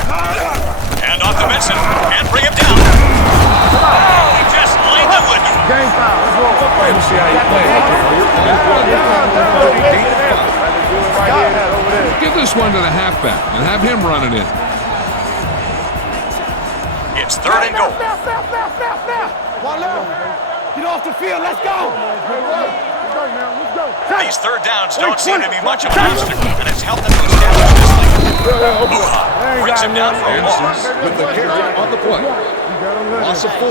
And off to Benson. And bring him down. Oh, he just laid the window. Game foul. Let's roll. Let's see how you play. Give this one to the halfback and have him run it in. It's third and goal. One left. Get off the field. Let's go. Let's go. These third downs don't seem to be much of an obstacle, and it's helped them to establish this lead. Muha brings him down for a loss. With the carry on the play. Loss of 4.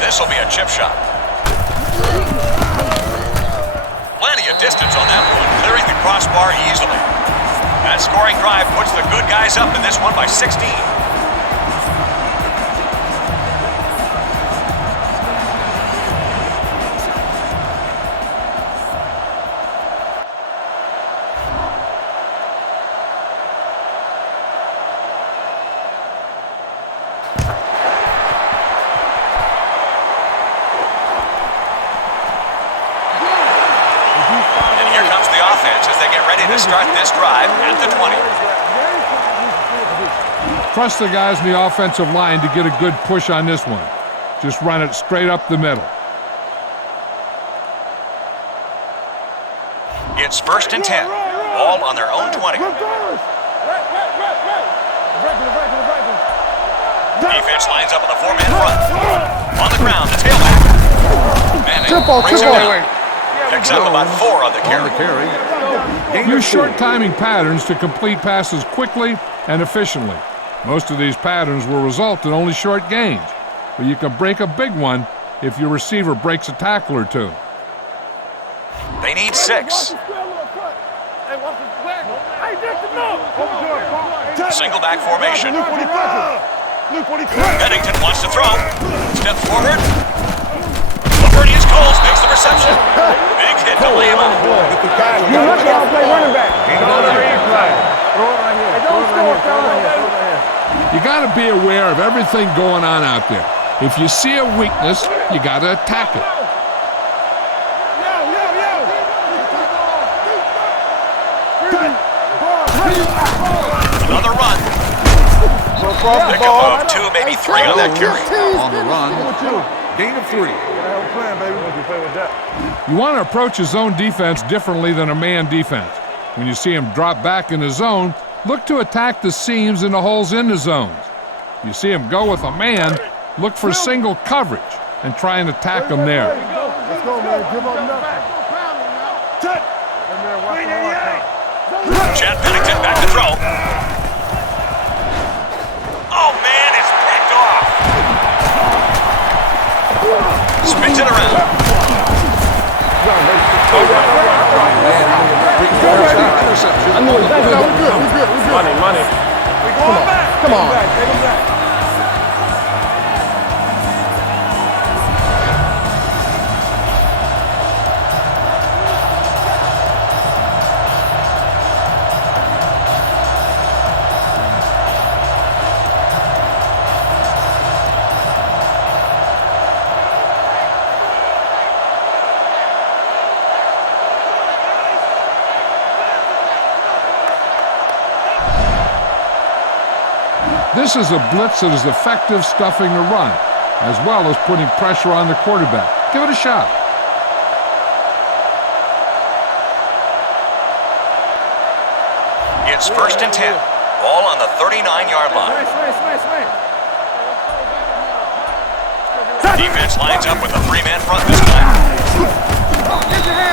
This will be a chip shot. Plenty of distance on that one, clearing the crossbar easily. That scoring drive puts the good guys up in this one by 16. To start this drive at the 20. Trust the guys in the offensive line to get a good push on this one. Just run it straight up the middle. It's first and 10. All on their own 20. Defense lines up on the 4-man front. On the ground, the tailback. Manning brings him down. Picks up about 4 on the carry. Use short timing patterns to complete passes quickly and efficiently. Most of these patterns will result in only short gains, but you can break a big one if your receiver breaks a tackle or two. They need 6. Single back formation. Bennington wants to throw. Steps forward. Lavernius Coles makes the reception. Big hit to lay him out. You got to be aware of everything going on out there. If you see a weakness, you got to attack it. Another run. Pick up of 2, maybe 3 on that carry. On the run. Gain of 3. You want to approach a zone defense differently than a man defense. When you see him drop back in the zone, look to attack the seams and the holes in the zones. You see him go with a man, look for single coverage and try and attack him there. Let's go, man. Give up nothing. Chad Pennington back to throw. Oh, man, it's picked off. Spins it around. Money. Come on. This is a blitz that is effective stuffing the run, as well as putting pressure on the quarterback. Give it a shot. It's 1st and 10. Ball on the 39-yard line. Defense lines up with a 3-man front this time.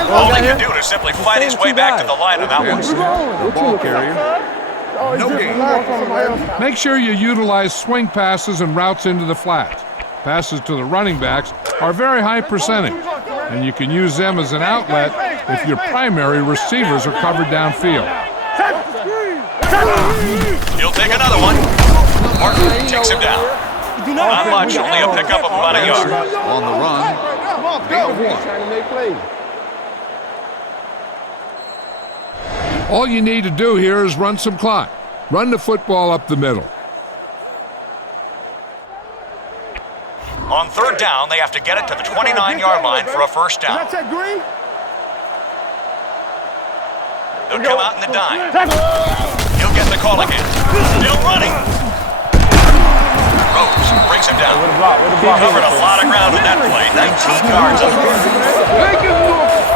All he can do is simply fight his way back to the line on that one. The ball carrier. No gain. Make sure you utilize swing passes and routes into the flats. Passes to the running backs are very high percentage, and you can use them as an outlet if your primary receivers are covered downfield. He'll take another one. Martin takes him down. Not much, only a pickup of about a yard. On the run. Gain of 1. All you need to do here is run some clock. Run the football up the middle. On 3rd down, they have to get it to the 29-yard line for a 1st down. They'll come out in the dime. He'll get the call again. Still running. Rose brings him down. He covered a lot of ground in that play. 19 yards up.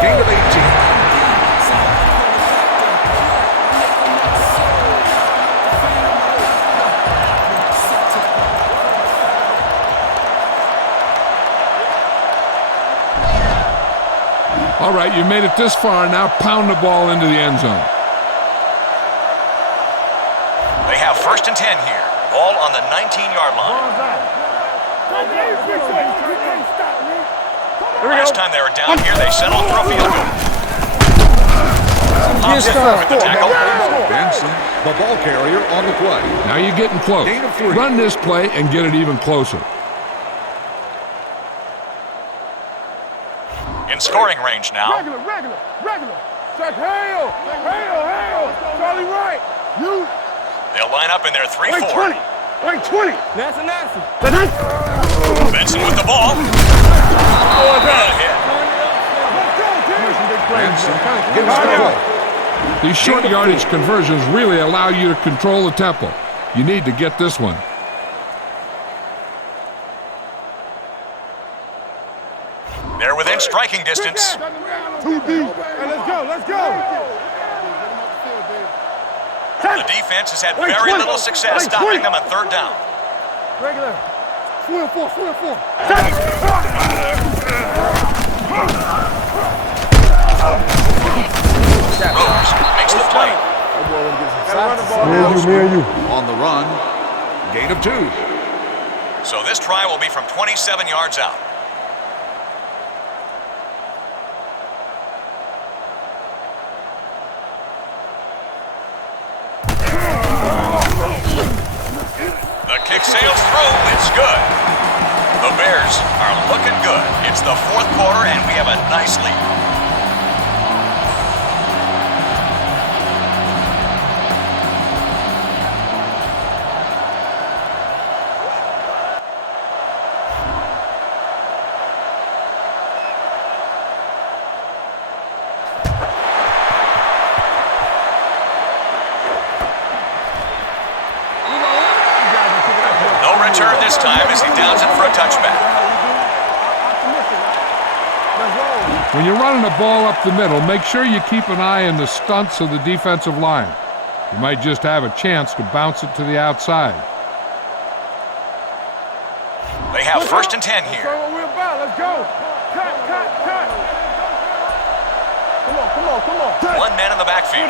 Gain of 18. All right, you made it this far. Now pound the ball into the end zone. They have 1st and 10 here. Ball on the 19-yard line. Last time they were down here, they settled for a field goal. Thompson with the tackle. Benson, the ball carrier on the play. Now you're getting close. Gain of 3. Run this play and get it even closer. In scoring range now. Regular. Check Hale. Charlie Wright. You. They'll line up in their 3-4. Wait, 20. Nasty. Benson with the ball. Benson gives the ball. These short yardage conversions really allow you to control the tempo. You need to get this one. They're within striking distance. 2 deep. Hey, let's go. The defense has had very little success stopping them on 3rd down. Regular. Swing 4. Rose makes the play. Me and you. On the run. Gain of 2. So this try will be from 27 yards out. The kick sails through. It's good. The Bears are looking good. It's the 4th quarter, and we have a nice lead. Return this time as he downs it for a touchback. When you're running the ball up the middle, make sure you keep an eye on the stunts of the defensive line. You might just have a chance to bounce it to the outside. They have 1st and 10 here. Let's go. Cut. Come on. 1 man in the backfield.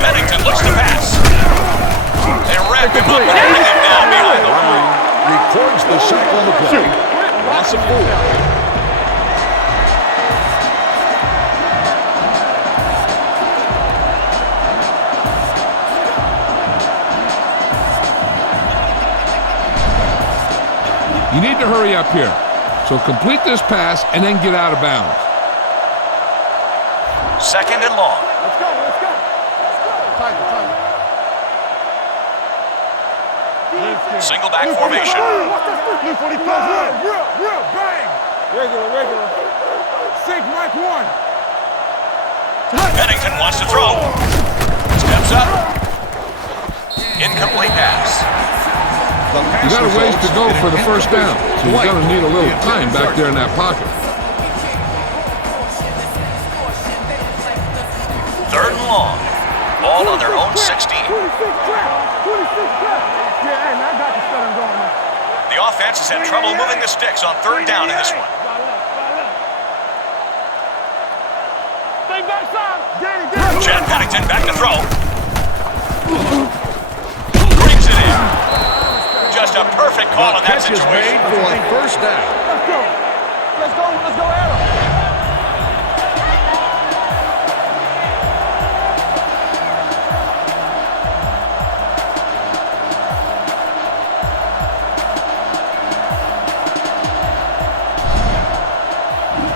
Bennington looks to pass. They wrap him up and bring him down behind the line. Records the sack on the play. Loss of 4. You need to hurry up here. So complete this pass and then get out of bounds. 2nd and long. Let's go. Tiger. Single back formation. Real, bang. Regular. Sink, Mike 1. Bennington wants to throw. Steps up. Incomplete pass. You got a ways to go for the first down, so you're going to need a little time back there in that pocket. Third and long. Ball on their own 16. The offense has had trouble moving the sticks on third down in this one. Chad Pennington back to throw. Brings it in. Just a perfect call in that situation. For a first down. Let's go, Adam.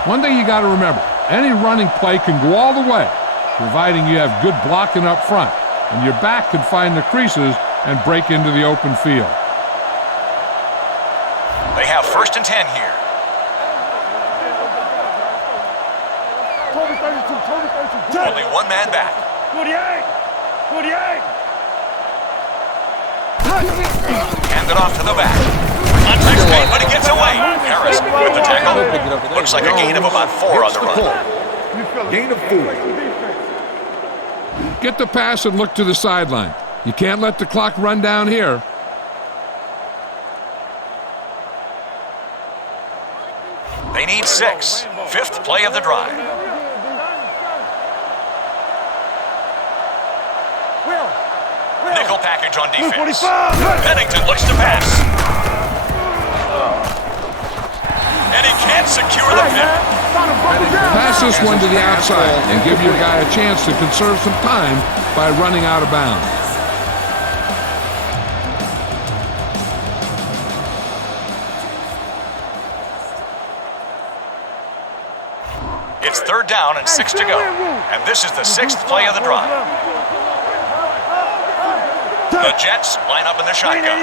One thing you got to remember, any running play can go all the way, providing you have good blocking up front, and your back can find the creases and break into the open field. They have first and 10 here. Only one man back. 48. Handed off to the back. Contact made, but he gets away. Harris with the tackle. Looks like a gain of about 4 on the run. Gain of 4. Get the pass and look to the sideline. You can't let the clock run down here. They need 6. 5th play of the drive. Nickel package on defense. Pennington looks to pass. And he can't secure the pin. Pass this one to the outside and give your guy a chance to conserve some time by running out of bounds. It's third down and 6 to go. And this is the 6th play of the drive. The Jets line up in the shotgun.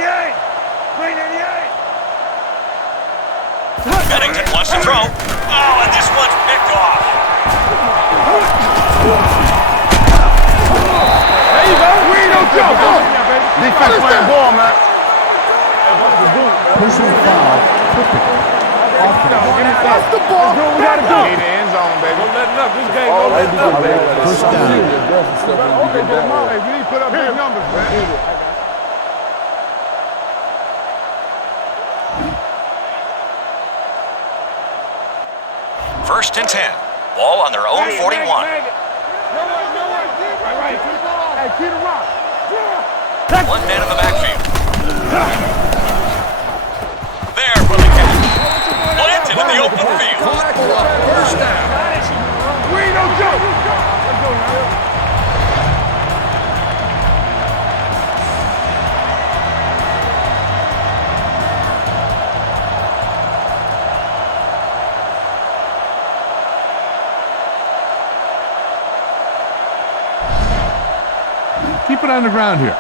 Pennington wants to throw. Oh, and this one's picked off. There you go. We don't jump. Defense playing ball, man. Personal foul. That's the ball. That's what we got to do. In the end zone, baby. Don't let it up. This game don't let it up. First down. Hey, we need to put up big numbers, man. First and 10. Ball on their own 41. One man in the backfield. There for the catch. Planted in the open field. First down. We don't go. Keep it on the ground here.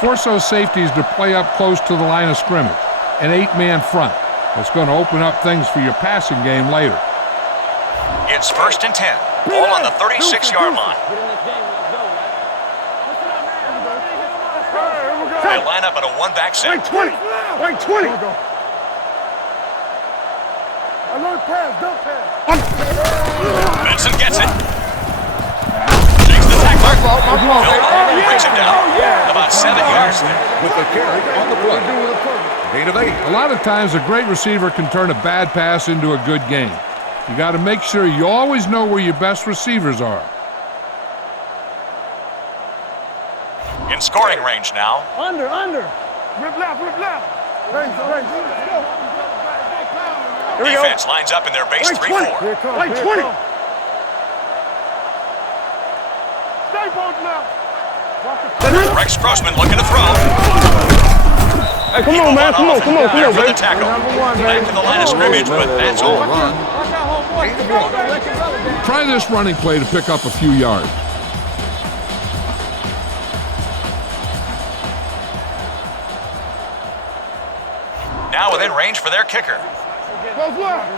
Force those safeties to play up close to the line of scrimmage. An 8-man front. That's going to open up things for your passing game later. It's first and 10. Ball on the 36-yard line. They line up in a one-back set. Right 20. Another pass, don't pass. Benson gets it. Takes the tackler. Phil brings him down. About 7 yards there. With the carry on the play. Gain of 8. A lot of times a great receiver can turn a bad pass into a good game. You got to make sure you always know where your best receivers are. In scoring range now. Under. Rip left. Defense lines up in their base 3-4. Right 20. Stay both left. Rex Grossman looking to throw. Hey, come on, man. Come on, There for baby. the tackle. Back to the line of scrimmage, but that's all. Try this running play to pick up a few yards. Now within range for their kicker. Close left.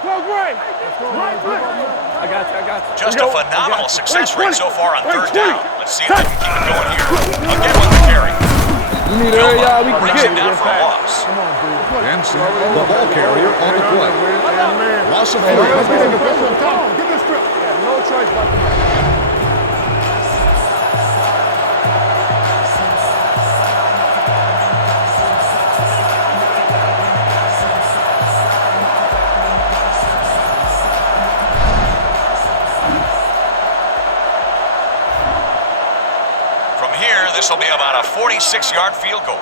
Close right. I got you. Just a phenomenal success rate so far on third down. Let's see if they can keep it going here. Again with the carry. You need an area we can Brings get. him down for a loss. Nancy, the ball carrier on the play. Loss of 3. Give this strip. No choice but to make. From here, this will be about a 46-yard field goal.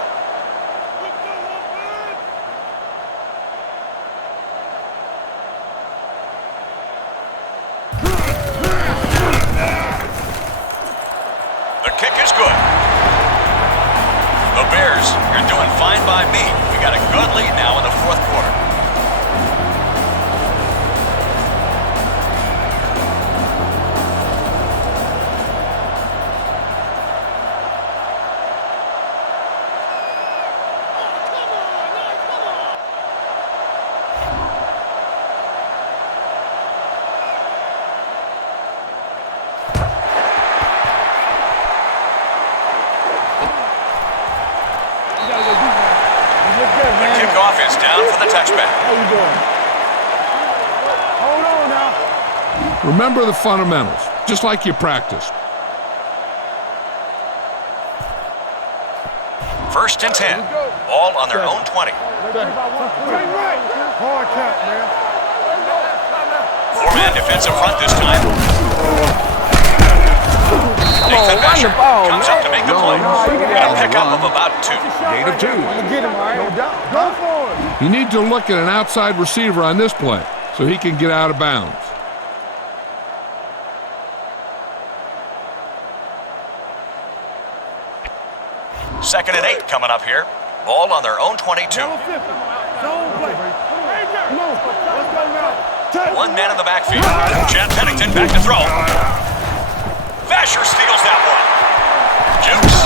The kick is good. The Bears, you're doing fine by me. We got a good lead now in the fourth quarter. The kickoff is down for the touchback. How you doing? Hold on now. Remember the fundamentals, just like you practiced. First and 10. Ball on their own 20. Hard count, man. Four-man defensive front this time. Nathan Vasher comes up to make the play. And a pickup of about 2. Gain of 2. Get him, all right? No doubt. Go for it. You need to look at an outside receiver on this play so he can get out of bounds. Second and 8 coming up here. Ball on their own 22. Zone play. Come on. Let's go now. One man in the backfield. Chad Pennington back to throw. Vasher steals that one. Jukes.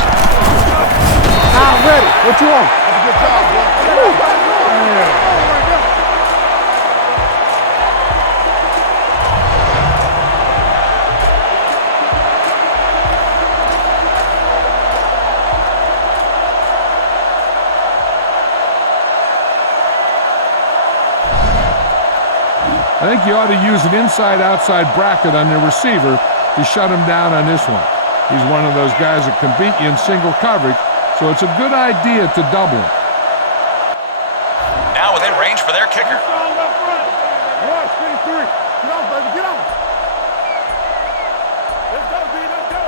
I'm ready. What you want? That's a good job, boy. I think you ought to use an inside-outside bracket on your receiver to shut him down on this one. He's one of those guys that can beat you in single coverage, so it's a good idea to double him. Now within range for their kicker. Rush, 23. Get on, baby. Get on. Let's go, B. Let's go.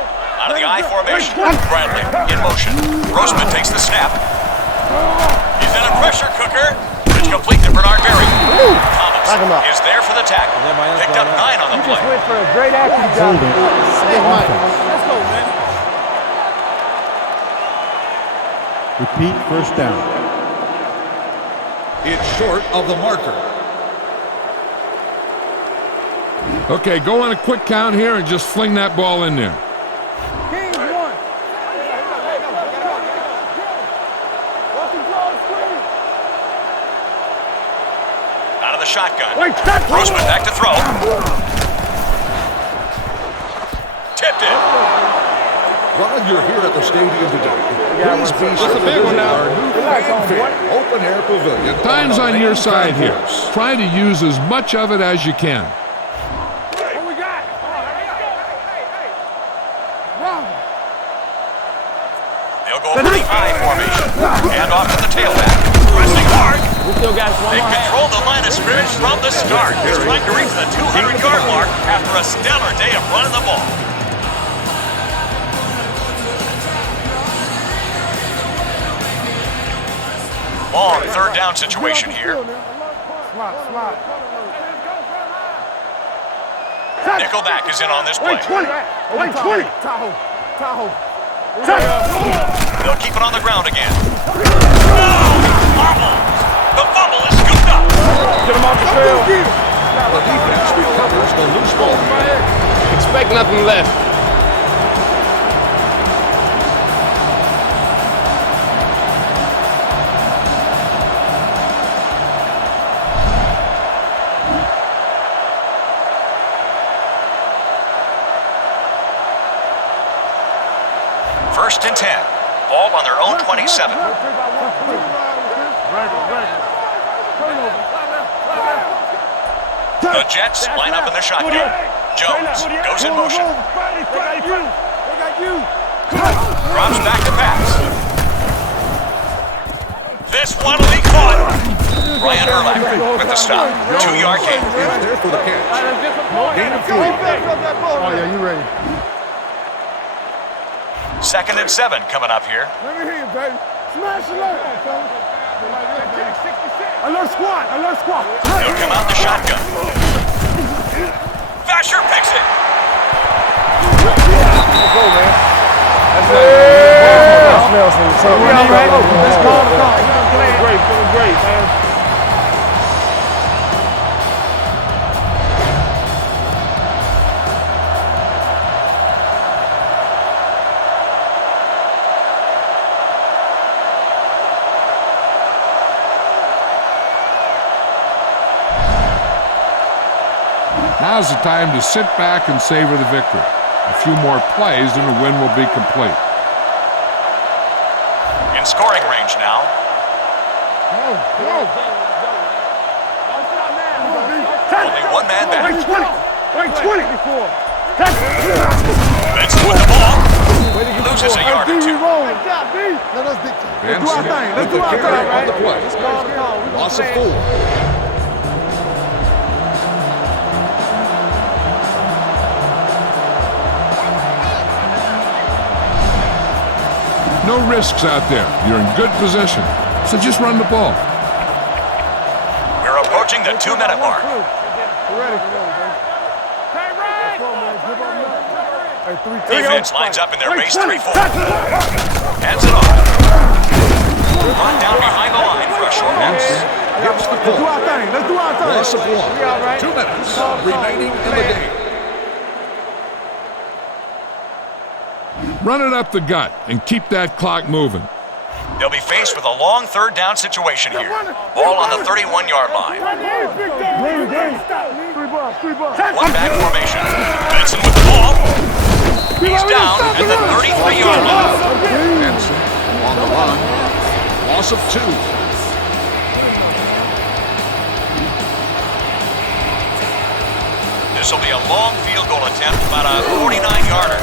Out of the I formation. Bradley in motion. Grossman takes the snap. He's in a pressure cooker. It's complete to Bernard Berry. Thomas is there for the tackle. Picked up 9 on the play. Just went for a great action job. Let's go, man. Repeat first down. It's short of the marker. Okay, go on a quick count here and just fling that ball in there. Kings won. Out of the shotgun. Grossman back to throw. Tipped it. While you're here at the stadium today, please be sure to visit our new fanfare open-air pavilion. Time's on your side here. Course. Try to use as much of it as you can. What we got? They'll go for the I formation. Hand off to the tailback. Pressing hard. We still got one They more. control the line of scrimmage from the start. He's trying to reach the 200-yard mark after a stellar day of running the ball. Long third down situation here. Slot. Nickelback is in on this play. Wait, 20. Tahoe. They'll keep it on the ground again. Fumble. The fumble is scooped up. Get him off the field. The defense recovers the loose ball. Expect nothing less. First and 10. Ball on their own 27. The Jets line up in the shotgun. Jones goes in motion. Drops back to pass. This one will be caught. Ryan Urlacher with the stop. 2-yard gain. There for the catch. Gain of 3. Oh, yeah, you ready. Second and 7 coming up here. Let me hear you, baby. Smash it up. Alert squad. Alert squad. He'll come out the shotgun. Vasher picks it. Let's go, man. That's Nelson. So all right. Let's call the call. Feeling great, man. Now's the time to sit back and savor the victory. A few more plays and the win will be complete. In scoring range now. Only one man back. Benson with the ball. Loses a yard or two. Benson with the carry on the play. Loss of 4. No risks out there. You're in good position. So just run the ball. We're approaching the 2-minute mark. Defense lines up in their base 3-4. Hands it off. Brought down behind the line for a short pass. Gets the ball. Loss of 1. 2 minutes remaining in the game. Run it up the gut and keep that clock moving. They'll be faced with a long 3rd down situation here. Ball on the 31-yard line. One-back formation. Benson with the ball. He's down at the 33-yard line. Benson on the run. Loss of 2. This will be a long field goal attempt, about a 49-yarder.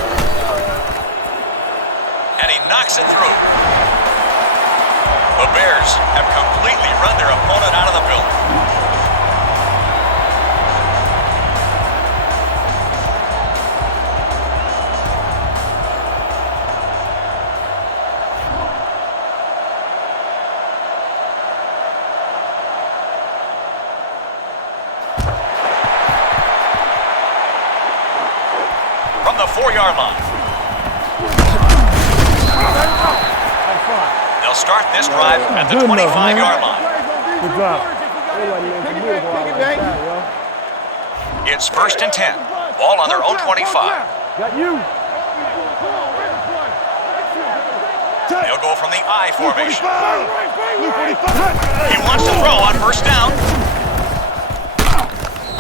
And he knocks it through. The Bears have completely run their opponent out of the building. From the 4-yard line. They'll start this drive at the 25-yard line. Good job. It's first and 10. Ball on their own 25. Got you. They'll go from the I formation. He wants to throw on first down.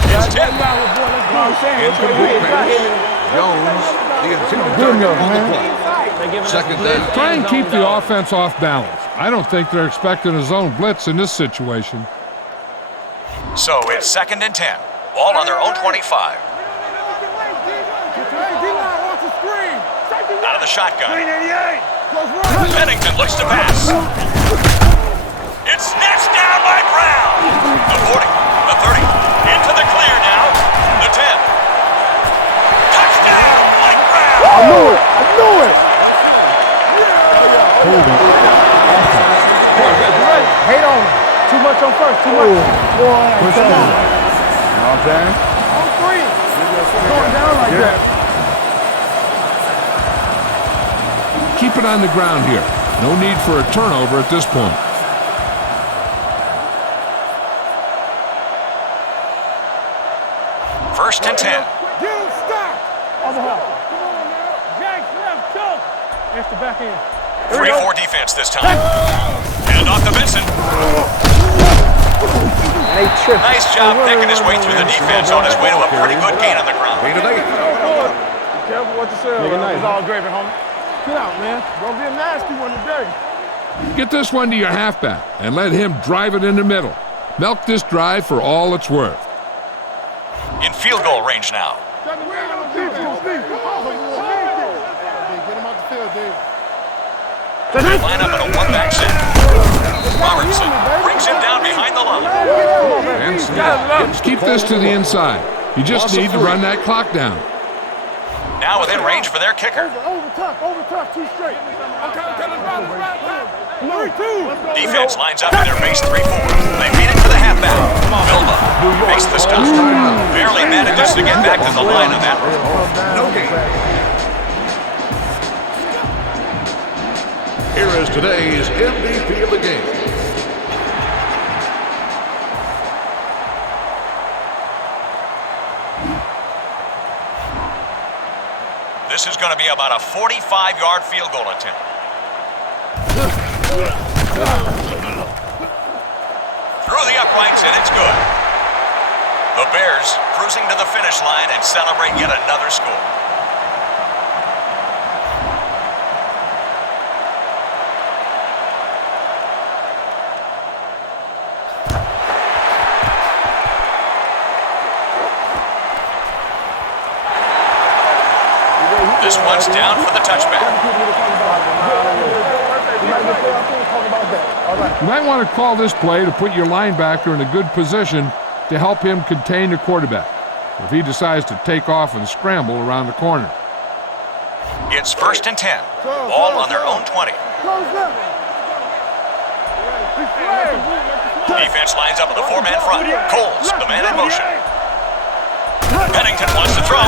It's tipped. Incomplete pass. Jones, the intended target on the play. Second down. Try and keep the offense off balance. I don't think they're expecting a zone blitz in this situation. So it's second and 10. Ball on their own 25. Out of the shotgun. Bennington looks to pass. It's snatched down by Brown. The 40, the 30, into the clear now. The 10. Touchdown, Mike Brown. I knew it. Hate on him. Too much on first. Too much. Push on. You know what I'm saying? On 3. Going down like that. Keep it on the ground here. No need for a turnover at this point. First and 10. Get stop. Overhaul. Come on now. Jack's left toe. That's the back end. 3-4 defense this time. And off to Benson. Nice job picking his way through the defense on his way to a pretty good gain on the ground. Gain of 8. Careful what you say. It's all gravy, homie. Get out, man. Don't get nasty one today. Get this one to your halfback and let him drive it in the middle. Milk this drive for all it's worth. In field goal range now. Get him out the field, Dave. They line up in a one-back set. Robertson brings him down behind the line. And snap. Keep this to the inside. You just need to run that clock down. Now within range for their kicker. Over top, two straight. Defense lines up in their base 3-4. They feed it to the halfback. Vilma makes the stop. Barely manages to get back to the line on that one. No gain. Here is today's MVP of the game. This is going to be about a 45-yard field goal attempt. Through the uprights, and it's good. The Bears cruising to the finish line and celebrate yet another score. This one's down for the touchback. You might want to call this play to put your linebacker in a good position to help him contain the quarterback if he decides to take off and scramble around the corner. It's 1st and 10. Ball on their own 20. Defense lines up with a 4-man front. Coles, the man in motion. Pennington wants to throw.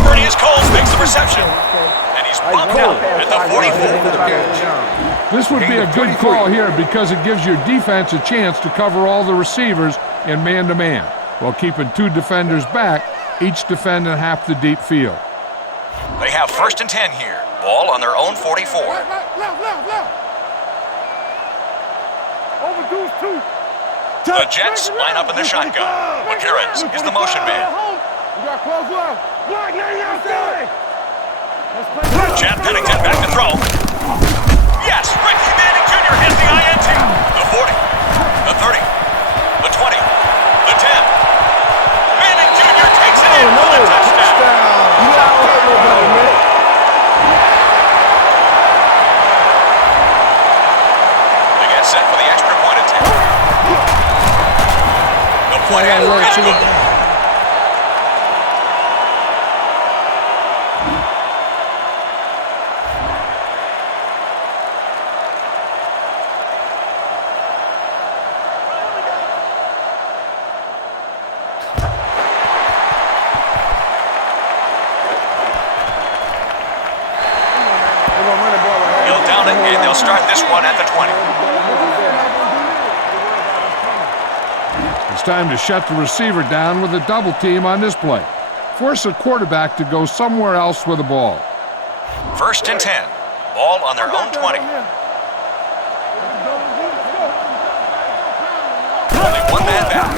Bernius Coles makes the reception. And he's bumped out at the 44. This would be a good call here because it gives your defense a chance to cover all the receivers in man-to-man while keeping 2 defenders back, each defending half the deep field. They have 1st and 10 here. Ball on their own 44. Left. Overdose 2. The Jets line up in the shotgun. McCarrans is the motion man. You got close left. Chad Pennington back to throw. Yes, Ricky Manning Jr. hits the INT. The 40, the 30, the 20, the 10. Manning Jr. takes it in for the touchdown. They get set for the extra point attempt. The play is good. And they'll start this one at the 20. It's time to shut the receiver down with a double team on this play. Force the quarterback to go somewhere else with the ball. 1st and 10. Ball on their own 20. Only one man back.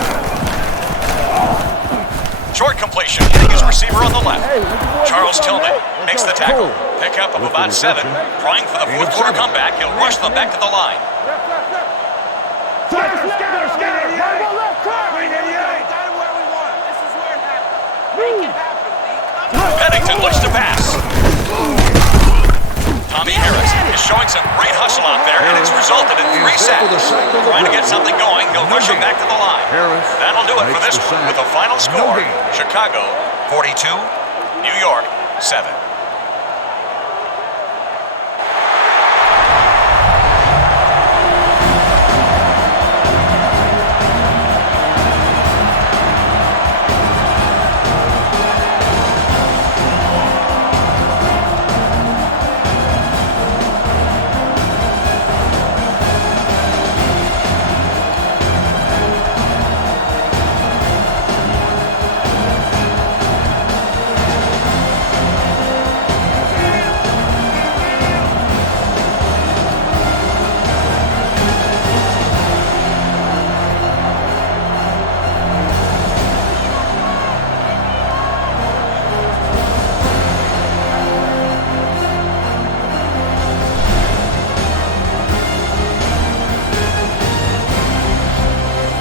Short completion, hitting his receiver on the left. Charles Tillman makes the tackle. Pickup of about 7. Trying for the 4th quarter comeback. He'll rush them back to the line. Pennington looks to pass. Tommy Harris is showing some great hustle out there, and it's resulted in 3 sacks. Trying to get something going, he'll rush him back to the line. That'll do it for this one with a final score. Chicago 42, New York 7.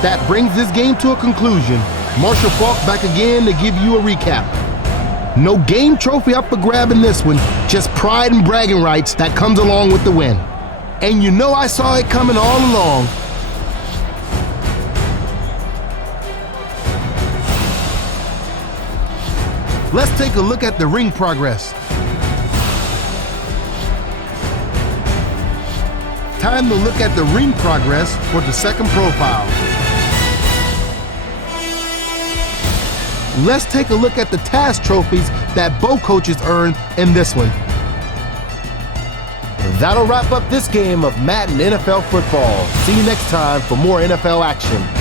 That brings this game to a conclusion. Marshall Faulk back again to give you a recap. No game trophy up for grab in this one, just pride and bragging rights that comes along with the win. And you know I saw it coming all along. Let's take a look at the ring progress. Time to look at the ring progress for the second profile. Let's take a look at the task trophies that both coaches earned in this one. That'll wrap up this game of Madden NFL football. See you next time for more NFL action.